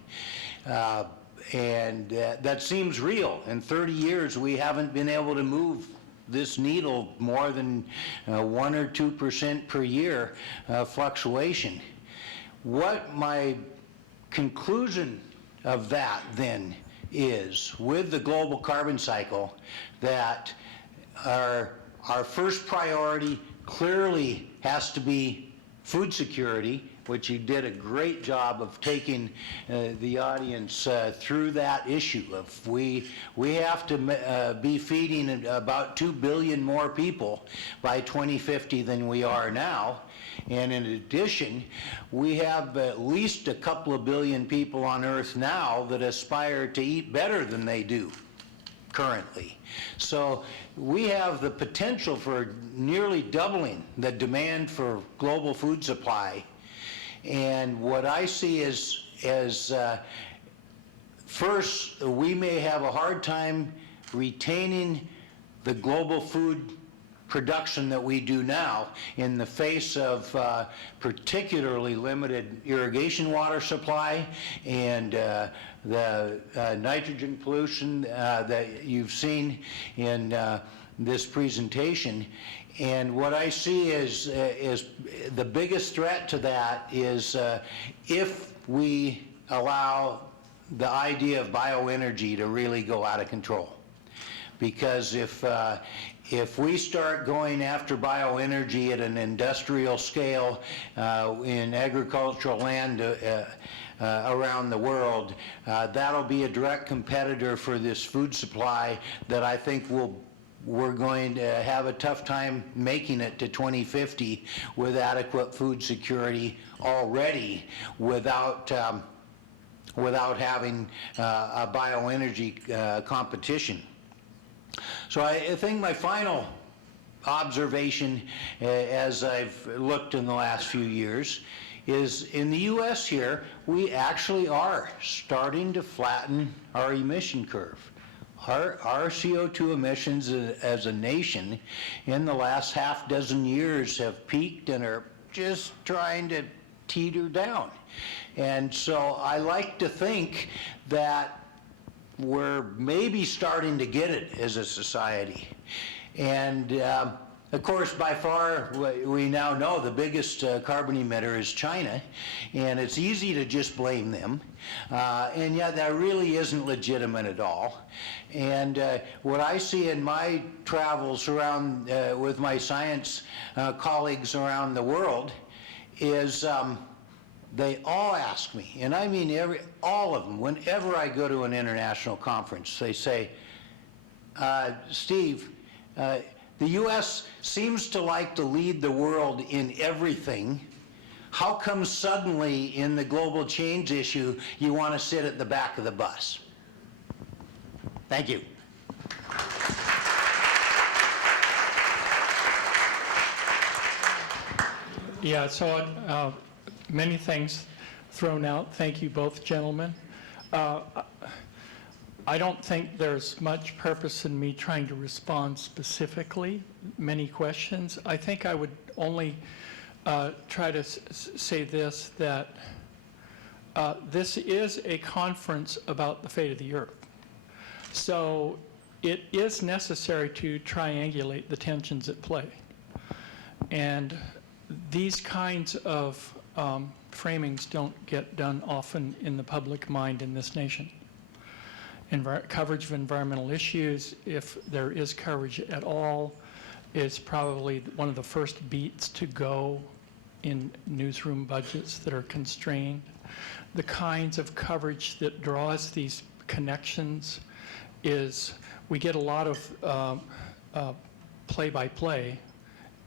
And that seems real. In 30 years, we haven't been able to move this needle more than 1 or 2% per year fluctuation. What my conclusion of that then is, with the global carbon cycle, that our first priority clearly has to be food security, which you did a great job of taking the audience through that issue of we have to be feeding about 2 billion more people by 2050 than we are now. And in addition, we have at least a couple of billion people on Earth now that aspire to eat better than they do currently. So we have the potential for nearly doubling the demand for global food supply. And what I see is first, we may have a hard time retaining the global food production that we do now in the face of particularly limited irrigation water supply and the nitrogen pollution that you've seen in this presentation. And what I see is the biggest threat to that is if we allow the idea of bioenergy to really go out of control. Because if we start going after bioenergy at an industrial scale in agricultural land around the world, that'll be a direct competitor for this food supply that I think we're going to have a tough time making it to 2050 with adequate food security already without having a bioenergy competition. So I think my final observation as I've looked in the last few years is in the U.S. here, we actually are starting to flatten our emission curve. Our CO2 emissions as a nation in the last half dozen years have peaked and are just trying to teeter down. And so I like to think that we're maybe starting to get it as a society. And of course, by far, we now know the biggest carbon emitter is China, and it's easy to just blame them. And yet that really isn't legitimate at all. And what I see in my travels around with my science colleagues around the world is they all ask me, and I mean all of them, whenever I go to an international conference, they say, Steve, the U.S. seems to like to lead the world in everything. How come suddenly in the global change issue you want to sit at the back of the bus? Thank you. Yeah, so many things thrown out. Thank you both gentlemen. I don't think there's much purpose in me trying to respond specifically many questions. I think I would only try to say this, that this is a conference about the fate of the earth. So it is necessary to triangulate the tensions at play. And these kinds of framings don't get done often in the public mind in this nation. Coverage of environmental issues, if there is coverage at all, is probably one of the first beats to go in newsroom budgets that are constrained. The kinds of coverage that draws these connections is, we get a lot of play-by-play.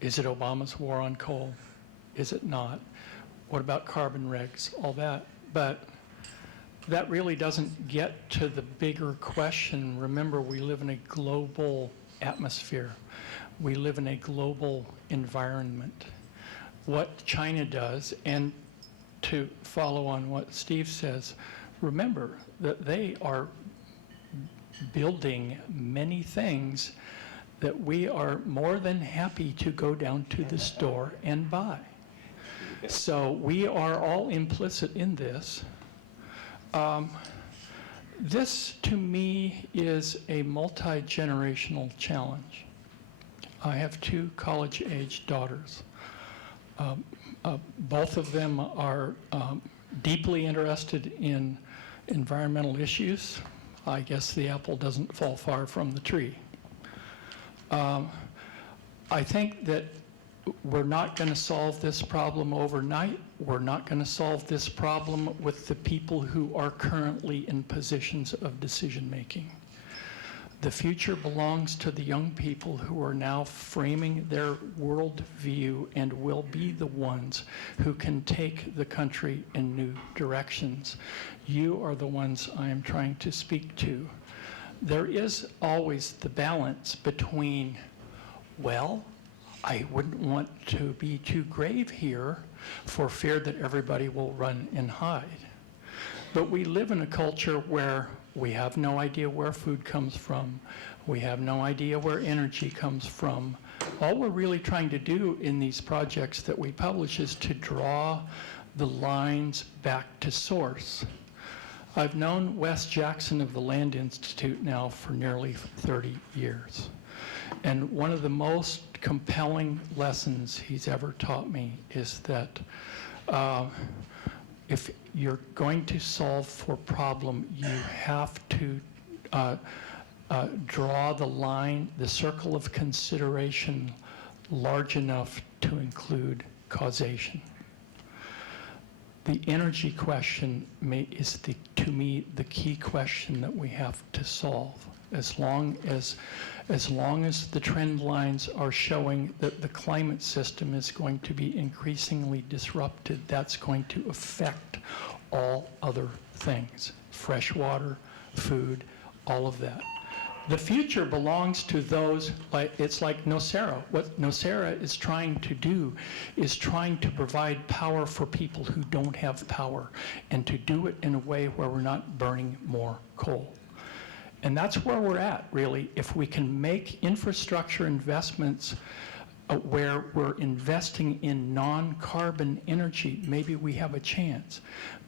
Is it Obama's war on coal? Is it not? What about carbon regs? All that. But that really doesn't get to the bigger question. Remember, we live in a global atmosphere. We live in a global environment. What China does, and to follow on what Steve says, remember that they are building many things that we are more than happy to go down to the store and buy. So we are all implicit in this. This, to me, is a multi-generational challenge. I have two college-age daughters. Both of them are deeply interested in environmental issues. I guess the apple doesn't fall far from the tree. I think that we're not going to solve this problem overnight. We're not going to solve this problem with the people who are currently in positions of decision-making. The future belongs to the young people who are now framing their worldview and will be the ones who can take the country in new directions. You are the ones I am trying to speak to. There is always the balance between, well, I wouldn't want to be too grave here for fear that everybody will run and hide. But we live in a culture where We have no idea where food comes from. We have no idea where energy comes from. All we're really trying to do in these projects that we publish is to draw the lines back to source. I've known Wes Jackson of the Land Institute now for nearly 30 years. And one of the most compelling lessons he's ever taught me is that if you're going to solve for a problem, you have to draw the line, the circle of consideration large enough to include causation. The energy question is, to me, the key question that we have to solve. As long as the trend lines are showing that the climate system is going to be increasingly disrupted, that's going to affect all other things, fresh water, food, all of that. The future belongs to those, it's like Nocera. What Nocera is trying to do is trying to provide power for people who don't have power, and to do it in a way where we're not burning more coal. And that's where we're at, really. If we can make infrastructure investments where we're investing in non-carbon energy, maybe we have a chance.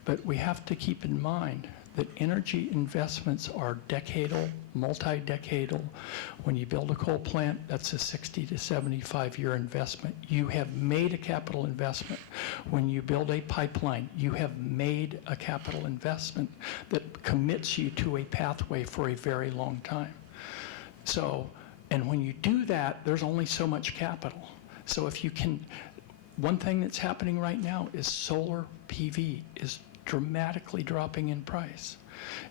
But we have to keep in mind that energy investments are decadal, multi-decadal. When you build a coal plant, that's a 60 to 75-year investment. You have made a capital investment. When you build a pipeline, you have made a capital investment that commits you to a pathway for a very long time. So, and when you do that, there's only so much capital. So if you can, one thing that's happening right now is solar PV is dramatically dropping in price.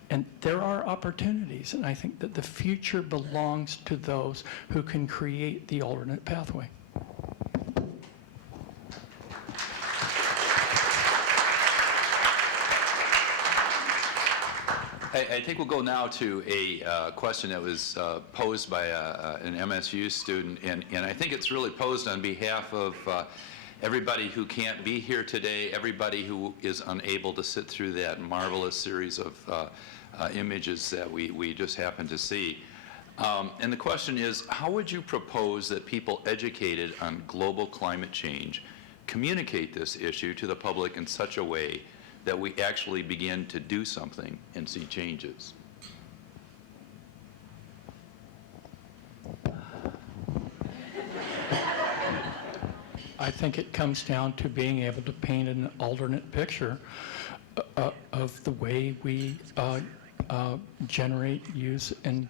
And there are opportunities, and I think that the future belongs to those who can create the alternate pathway. I think we'll go now to a question that was posed by an MSU student, and I think it's really posed on behalf of everybody who can't be here today, everybody who is unable to sit through that marvelous series of images that we just happened to see. And the question is, how would you propose that people educated on global climate change communicate this issue to the public in such a way that we actually begin to do something and see changes? I think it comes down to being able to paint an alternate picture of the way we generate, use, and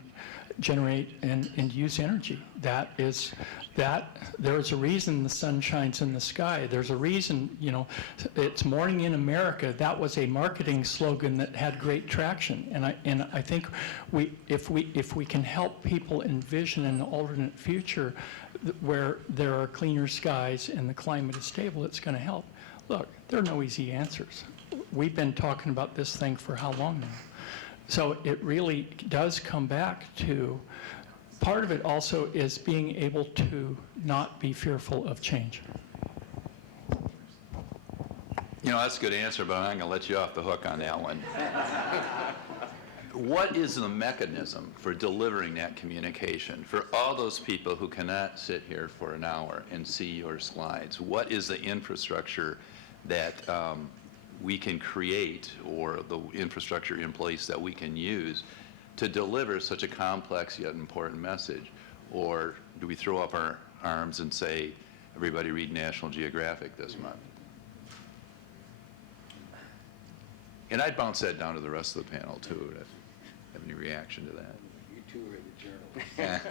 use energy. There is a reason the sun shines in the sky. There's a reason, it's morning in America. That was a marketing slogan that had great traction. And I think if we can help people envision an alternate future where there are cleaner skies and the climate is stable, it's going to help. Look, there are no easy answers. We've been talking about this thing for how long now? So it really does come back to, part of it also is being able to not be fearful of change. That's a good answer, but I'm not going to let you off the hook on that one. What is the mechanism for delivering that communication? For all those people who cannot sit here for an hour and see your slides, what is the infrastructure that we can create, or the infrastructure in place that we can use to deliver such a complex yet important message? Or do we throw up our arms and say, everybody read National Geographic this month? And I'd bounce that down to the rest of the panel too. Have any reaction to that? You two are the journalists.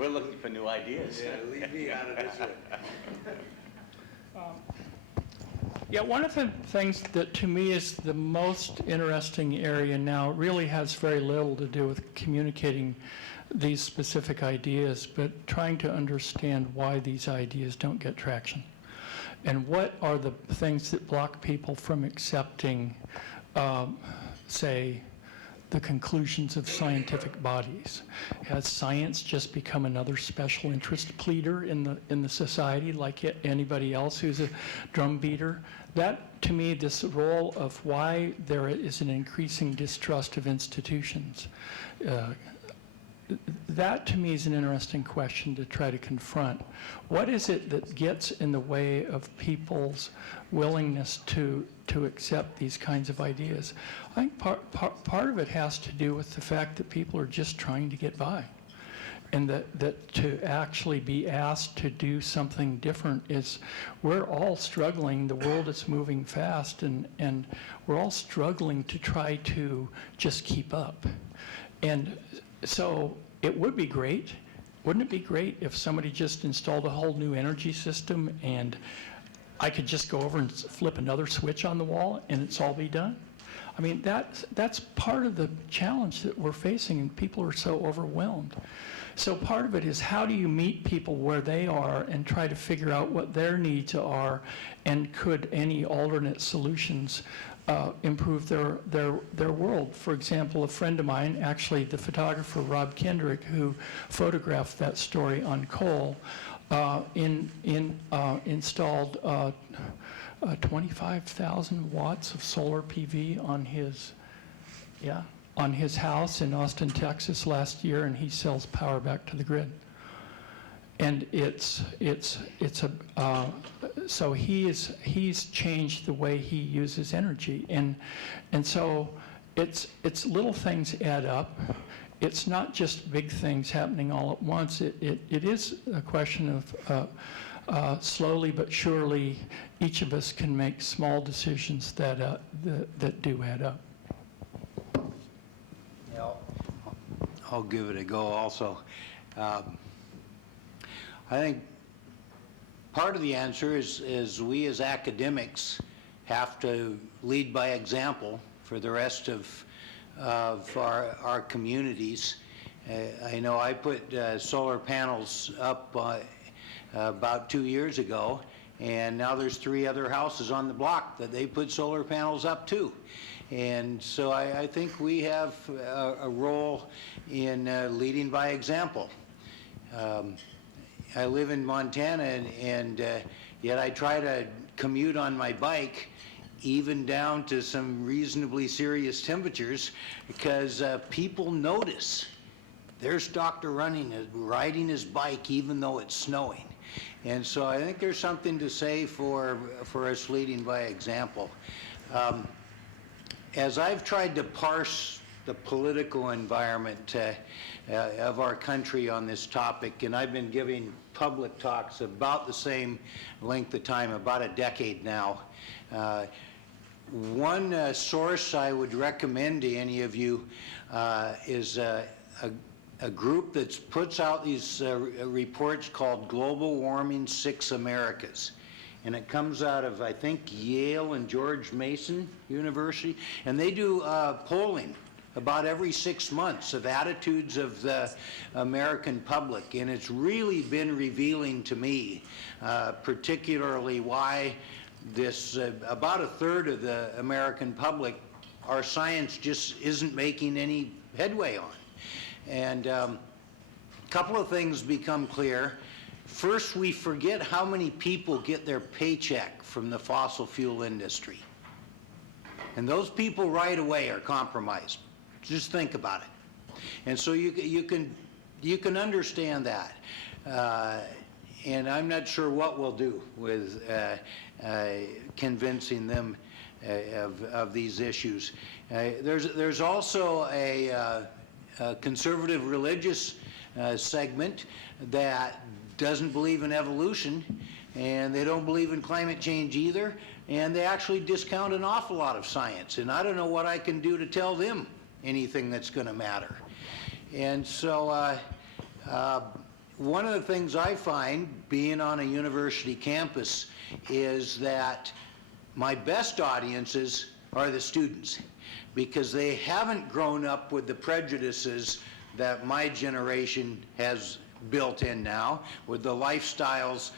We're looking for new ideas. Yeah, leave me out of this one. Yeah, one of the things that to me is the most interesting area now really has very little to do with communicating these specific ideas, but trying to understand why these ideas don't get traction. And what are the things that block people from accepting, say, the conclusions of scientific bodies? Has science just become another special interest pleader in the society like anybody else who's a drum beater? That, to me, this role of why there is an increasing distrust of institutions, that to me is an interesting question to try to confront. What is it that gets in the way of people's willingness to accept these kinds of ideas? I think part of it has to do with the fact that people are just trying to get by. And that to actually be asked to do something different is, we're all struggling. The world is moving fast, and we're all struggling to try to just keep up. And so it would be great, wouldn't it be great if somebody just installed a whole new energy system and I could just go over and flip another switch on the wall and it's all be done? I mean, that's part of the challenge that we're facing, and people are so overwhelmed. So part of it is, how do you meet people where they are and try to figure out what their needs are, and could any alternate solutions improve their world? For example, a friend of mine, actually the photographer Rob Kendrick, who photographed that story on coal, installed 25,000 watts of solar PV on his house in Austin, Texas last year, and he sells power back to the grid. And so he's changed the way he uses energy, and so it's little things add up. It's not just big things happening all at once. It is a question of slowly but surely, each of us can make small decisions that do add up. I'll give it a go also. I think part of the answer is we as academics have to lead by example for the rest of our communities. I know I put solar panels up about 2 years ago, and now there's 3 other houses on the block that they put solar panels up too. And so I think we have a role in leading by example. I live in Montana, and yet I try to commute on my bike even down to some reasonably serious temperatures, because people notice there's Dr. riding his bike even though it's snowing. And so I think there's something to say for us leading by example. As I've tried to parse the political environment of our country on this topic, and I've been giving public talks about the same length of time, about a decade now, one source I would recommend to any of you is a group that puts out these reports called Global Warming 6 Americas. And it comes out of, I think, Yale and George Mason University. And they do polling about every 6 months of attitudes of the American public. And it's really been revealing to me, particularly why this, about a third of the American public, our science just isn't making any headway on. And a couple of things become clear. First, we forget how many people get their paycheck from the fossil fuel industry. And those people right away are compromised. Just think about it. And so you can understand that. And I'm not sure what we'll do with convincing them of these issues. There's also a conservative religious segment that doesn't believe in evolution, and they don't believe in climate change either, and they actually discount an awful lot of science. And I don't know what I can do to tell them anything that's going to matter. And so one of the things I find being on a university campus is that my best audiences are the students, because they haven't grown up with the prejudices that my generation has built in now, with the lifestyles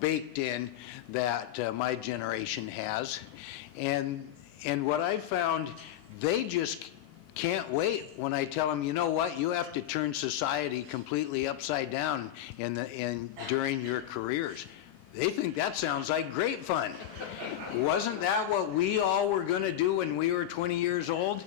baked in that my generation has. And what I've found, they just can't wait when I tell them, you know what, you have to turn society completely upside down during your careers. They think that sounds like great fun. Wasn't that what we all were going to do when we were 20 years old?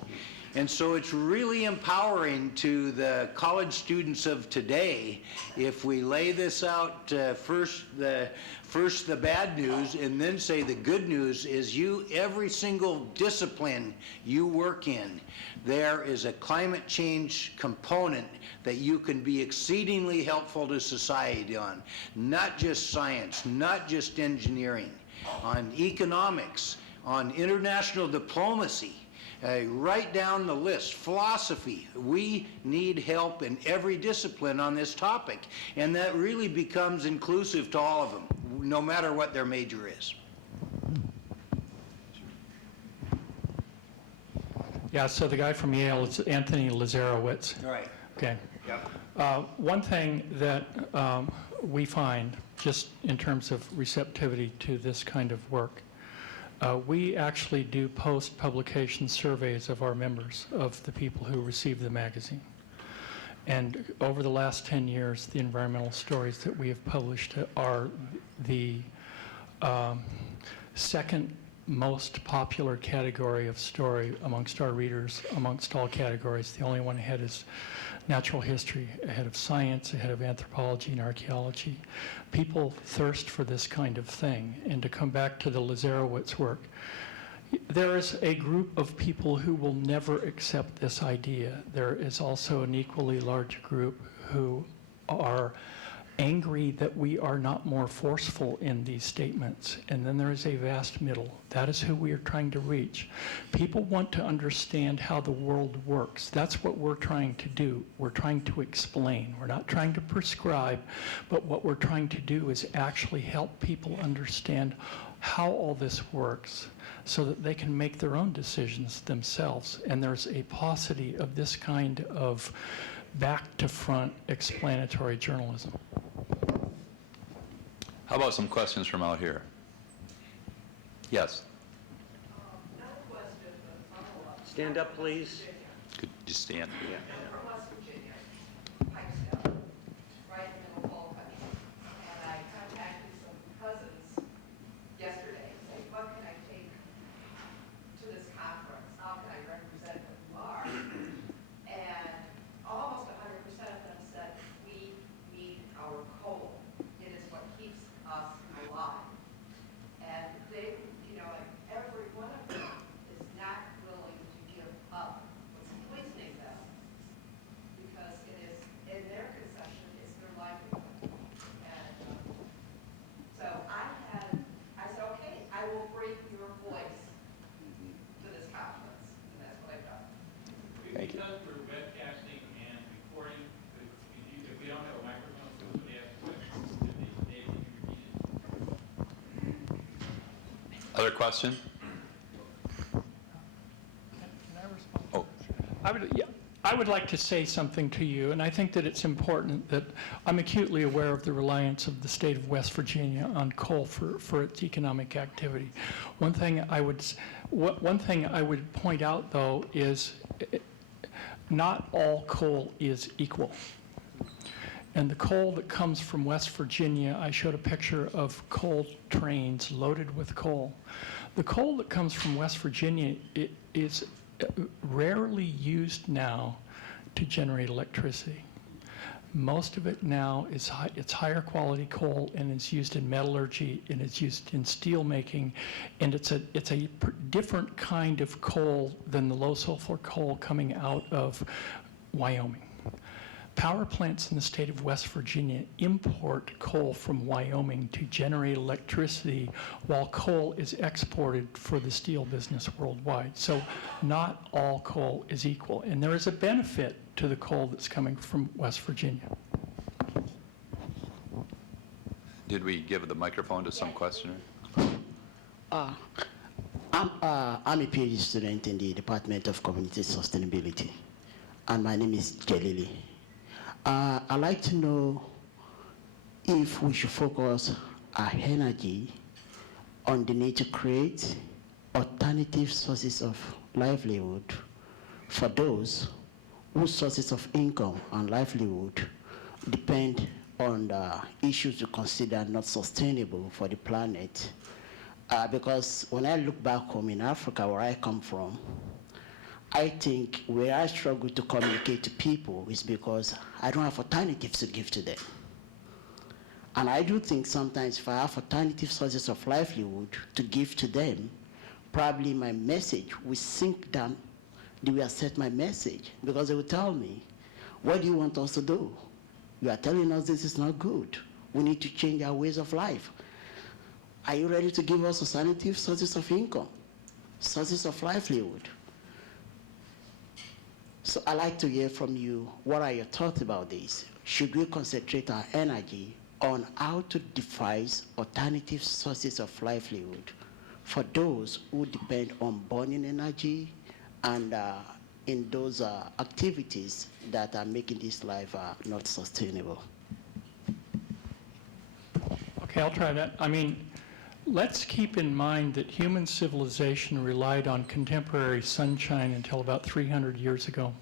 And so it's really empowering to the college students of today if we lay this out first the bad news and then say the good news is every single discipline you work in, there is a climate change component that you can be exceedingly helpful to society on. Not just science, not just engineering, on economics, on international diplomacy. Right down the list, philosophy. We need help in every discipline on this topic, and that really becomes inclusive to all of them, no matter what their major is. Yeah, so the guy from Yale is Anthony Lazarowitz. Right. Okay. Yep. One thing that we find, just in terms of receptivity to this kind of work, we actually do post-publication surveys of our members, of the people who receive the magazine. And over the last 10 years, the environmental stories that we have published are the second most popular category of story amongst our readers, amongst all categories. The only one ahead is natural history, ahead of science, ahead of anthropology and archaeology. People thirst for this kind of thing. And to come back to the Lazarowitz work, there is a group of people who will never accept this idea. There is also an equally large group who are angry that we are not more forceful in these statements. And then there is a vast middle. That is who we are trying to reach. People want to understand how the world works. That's what we're trying to do. We're trying to explain. We're not trying to prescribe, but what we're trying to do is actually help people understand how all this works so that they can make their own decisions themselves. And there's a paucity of this kind of back-to-front explanatory journalism. How about some questions from out here? Yes. Not a question, but a follow-up. Stand up, please. Could you stand? Yeah. From West Virginia, Pikesville, right in the middle of Coal Country. And I contacted some cousins yesterday, saying, what can I take to this conference? How can I represent what you are? And almost 100% of them said, we need our coal. It is what keeps us alive. And they, like every one of them is not willing to give up what's poisoning them because it is, in their conception, it's their livelihood. And so I said, okay, I will bring your voice to this conference. And that's what I've done. Thank you. Because we're webcasting and recording, if we don't have a microphone, so somebody asks questions, then they can repeat it. Other question? Can I respond? Oh, I would like to say something to you, and I think that it's important that I'm acutely aware of the reliance of the state of West Virginia on coal for its economic activity. One thing I would point out, though, is not all coal is equal. And the coal that comes from West Virginia, I showed a picture of coal trains loaded with coal. The coal that comes from West Virginia is rarely used now to generate electricity. Most of it now is it's higher quality coal, and it's used in metallurgy, and it's used in steel making, and it's a different kind of coal than the low sulfur coal coming out of Wyoming. Power plants in the state of West Virginia import coal from Wyoming to generate electricity, while coal is exported for the steel business worldwide. So not all coal is equal, and there is a benefit to the coal that's coming from West Virginia. did we give the microphone to some questioner? I'm a PhD student in the Department of Community Sustainability, and my name is Jelili. I'd like to know if we should focus our energy on the need to create alternative sources of livelihood for those whose sources of income and livelihood depend on the issues you consider not sustainable for the planet. Because when I look back home in Africa, where I come from, I think where I struggle to communicate to people is because I don't have alternatives to give to them. And I do think sometimes if I have alternative sources of livelihood to give to them, probably my message will sink down the way I set my message, because they will tell me, what do you want us to do? You are telling us this is not good. We need to change our ways of life. Are you ready to give us alternative sources of income, sources of livelihood? So I'd like to hear from you, what are your thoughts about this? Should we concentrate our energy on how to devise alternative sources of livelihood for those who depend on burning energy and in those activities that are making this life not sustainable? Okay, I'll try that. I mean, let's keep in mind that human civilization relied on contemporary sunshine until about 300 years ago.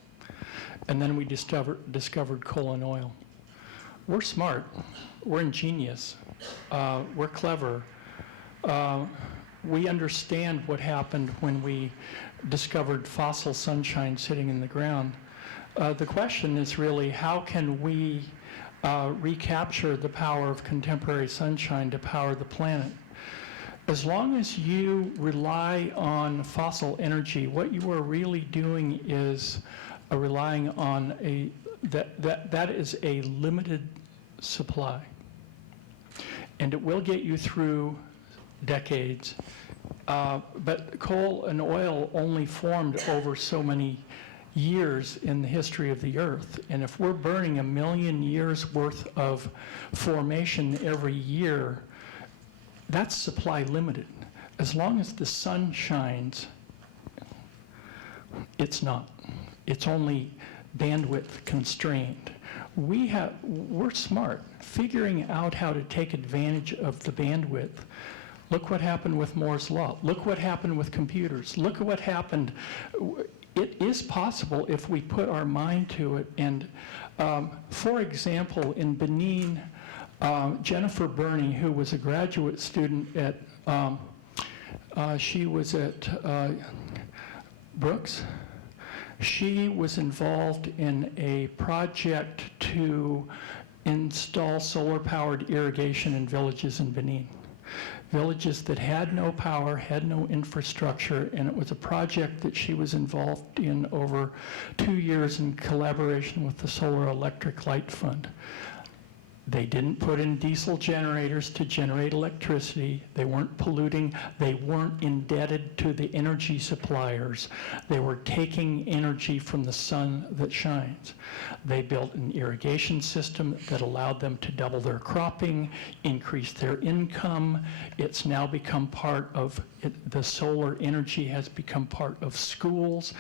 And then we discovered coal and oil. We're smart. We're ingenious. We're clever. We understand what happened when we discovered fossil sunshine sitting in the ground. The question is really, how can we recapture the power of contemporary sunshine to power the planet? As long as you rely on fossil energy, what you are really doing is relying on that is a limited supply. And it will get you through decades. But coal and oil only formed over so many years in the history of the Earth. And if we're burning 1 million years worth of formation every year, that's supply limited. As long as the sun shines, it's not. It's only bandwidth constrained. We're smart, figuring out how to take advantage of the bandwidth. Look what happened with Moore's Law. Look what happened with computers. Look at what happened. It is possible if we put our mind to it. And for example, in Benin, Jennifer Burney, who was a graduate student at, she was at Brooks. She was involved in a project to install solar-powered irrigation in villages in Benin. Villages that had no power, had no infrastructure, and it was a project that she was involved in over 2 years in collaboration with the Solar Electric Light Fund. They didn't put in diesel generators to generate electricity. They weren't polluting. They weren't indebted to the energy suppliers. They were taking energy from the sun that shines. They built an irrigation system that allowed them to double their cropping, increase their income. It's now become part of the solar energy has become part of schools.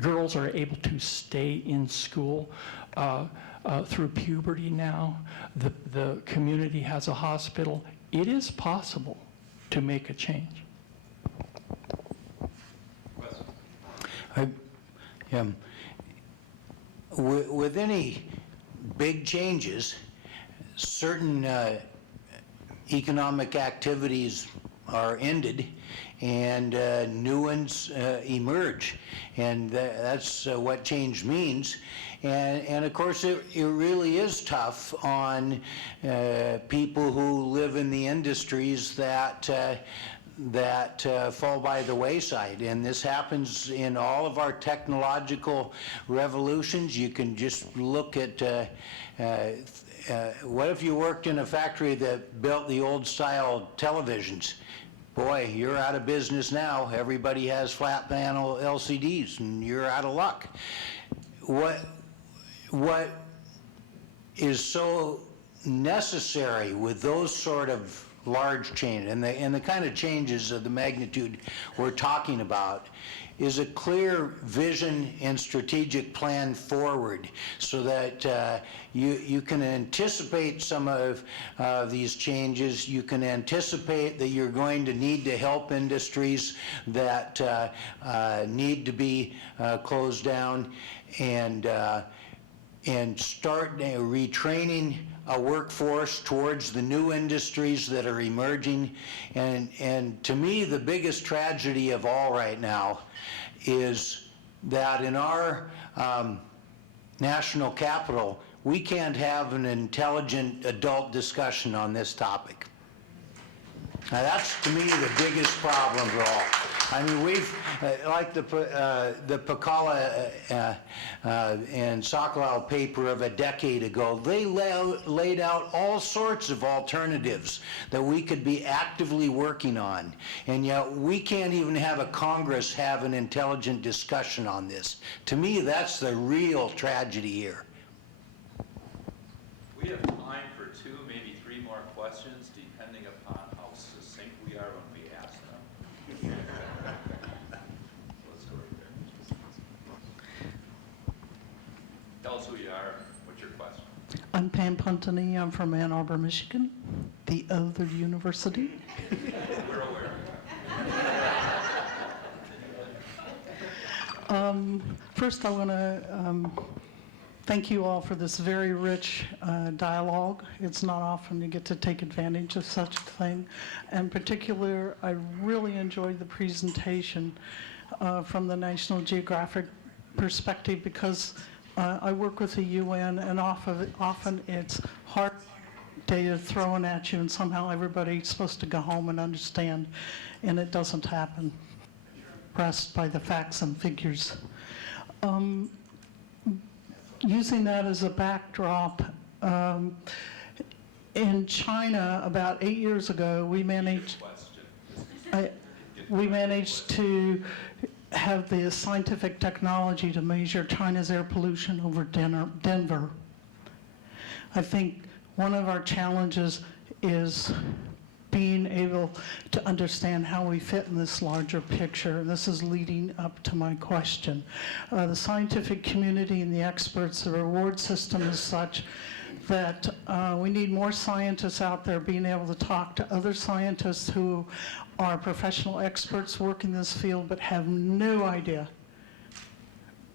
Girls are able to stay in school through puberty now. The community has a hospital. It is possible to make a change. With any big changes, certain economic activities are ended and new ones emerge. And that's what change means. And of course, it really is tough on people who live in the industries that fall by the wayside. And this happens in all of our technological revolutions. You can just look at what if you worked in a factory that built the old style televisions? Boy, you're out of business now. Everybody has flat panel LCDs and you're out of luck. What is so necessary with those sort of large change, and the kind of changes of the magnitude we're talking about, is a clear vision and strategic plan forward so that you can anticipate some of these changes. You can anticipate that you're going to need to help industries that need to be closed down, and start retraining a workforce towards the new industries that are emerging. And to me, the biggest tragedy of all right now is that in our national capital, we can't have an intelligent adult discussion on this topic. Now that's, to me, the biggest problem of all. I mean, we've, like the Pakala and Sokolow paper of a decade ago, they laid out all sorts of alternatives that we could be actively working on. And yet we can't even have a Congress have an intelligent discussion on this. To me, that's the real tragedy here. We have time for 2, maybe 3 more questions, depending upon how succinct we are when we ask them. Let's go right there. Tell us who you are, what's your question? I'm Pam Puntany. I'm from Ann Arbor, Michigan, the other university. We're aware. First, I want to thank you all for this very rich dialogue. It's not often you get to take advantage of such a thing. In particular, I really enjoyed the presentation from the National Geographic perspective, because I work with the UN, and often it's hard data thrown at you, and somehow everybody's supposed to go home and understand, and it doesn't happen. Impressed by the facts and figures. Using that as a backdrop, in China about 8 years ago, we managed to have the scientific technology to measure China's air pollution over Denver. I think one of our challenges is being able to understand how we fit in this larger picture. And this is leading up to my question. The scientific community and the experts, the reward system is such that we need more scientists out there being able to talk to other scientists who are professional experts work in this field but have no idea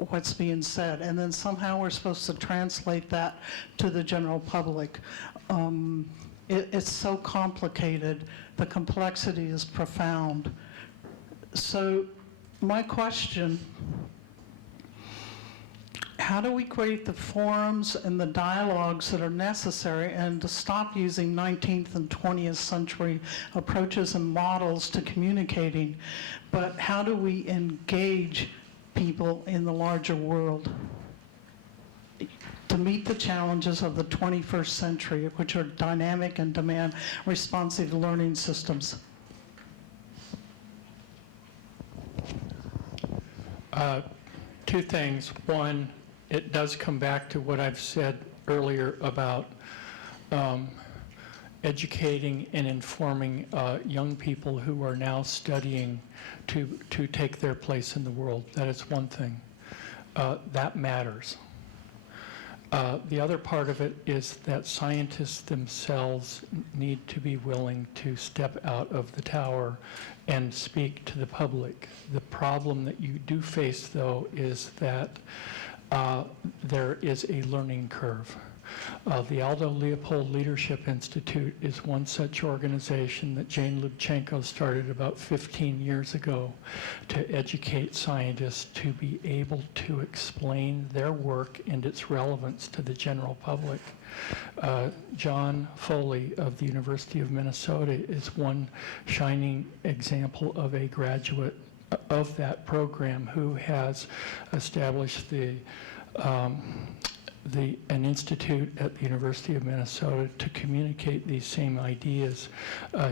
what's being said. And then somehow we're supposed to translate that to the general public. It's so complicated. The complexity is profound. So my question, how do we create the forums and the dialogues that are necessary, and to stop using 19th and 20th century approaches and models to communicating, but how do we engage people in the larger world to meet the challenges of the 21st century, which are dynamic and demand responsive learning systems? 2 things. One, it does come back to what I've said earlier about educating and informing young people who are now studying to take their place in the world. That is one thing. That matters. The other part of it is that scientists themselves need to be willing to step out of the tower and speak to the public. The problem that you do face, though, is that there is a learning curve. The Aldo Leopold Leadership Institute is one such organization that Jane Lubchenco started about 15 years ago to educate scientists to be able to explain their work and its relevance to the general public. John Foley of the University of Minnesota is one shining example of a graduate of that program who has established an institute at the University of Minnesota to communicate these same ideas.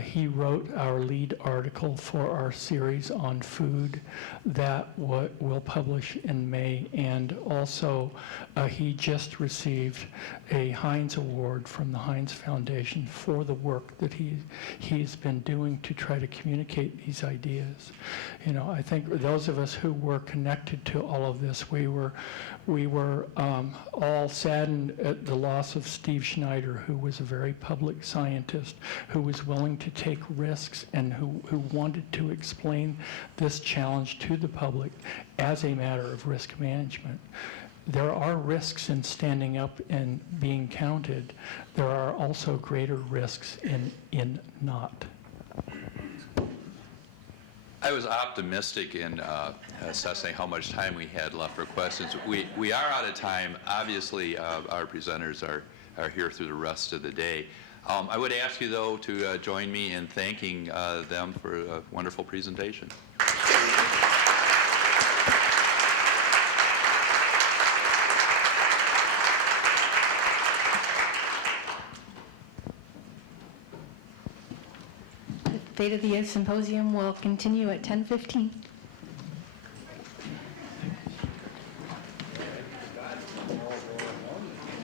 He wrote our lead article for our series on food that will publish in May, and also he just received a Heinz Award from the Heinz Foundation for the work that he's been doing to try to communicate these ideas. You know, I think those of us who were connected to all of this, we were all saddened at the loss of Steve Schneider, who was a very public scientist, who was willing to take risks and who wanted to explain this challenge to the public as a matter of risk management. There are risks in standing up and being counted. There are also greater risks in not. I was optimistic in assessing how much time we had left for questions. We are out of time. Obviously, our presenters are here through the rest of the day. I would ask you, though, to join me in thanking them for a wonderful presentation. The State of the Symposium will continue at 10:15.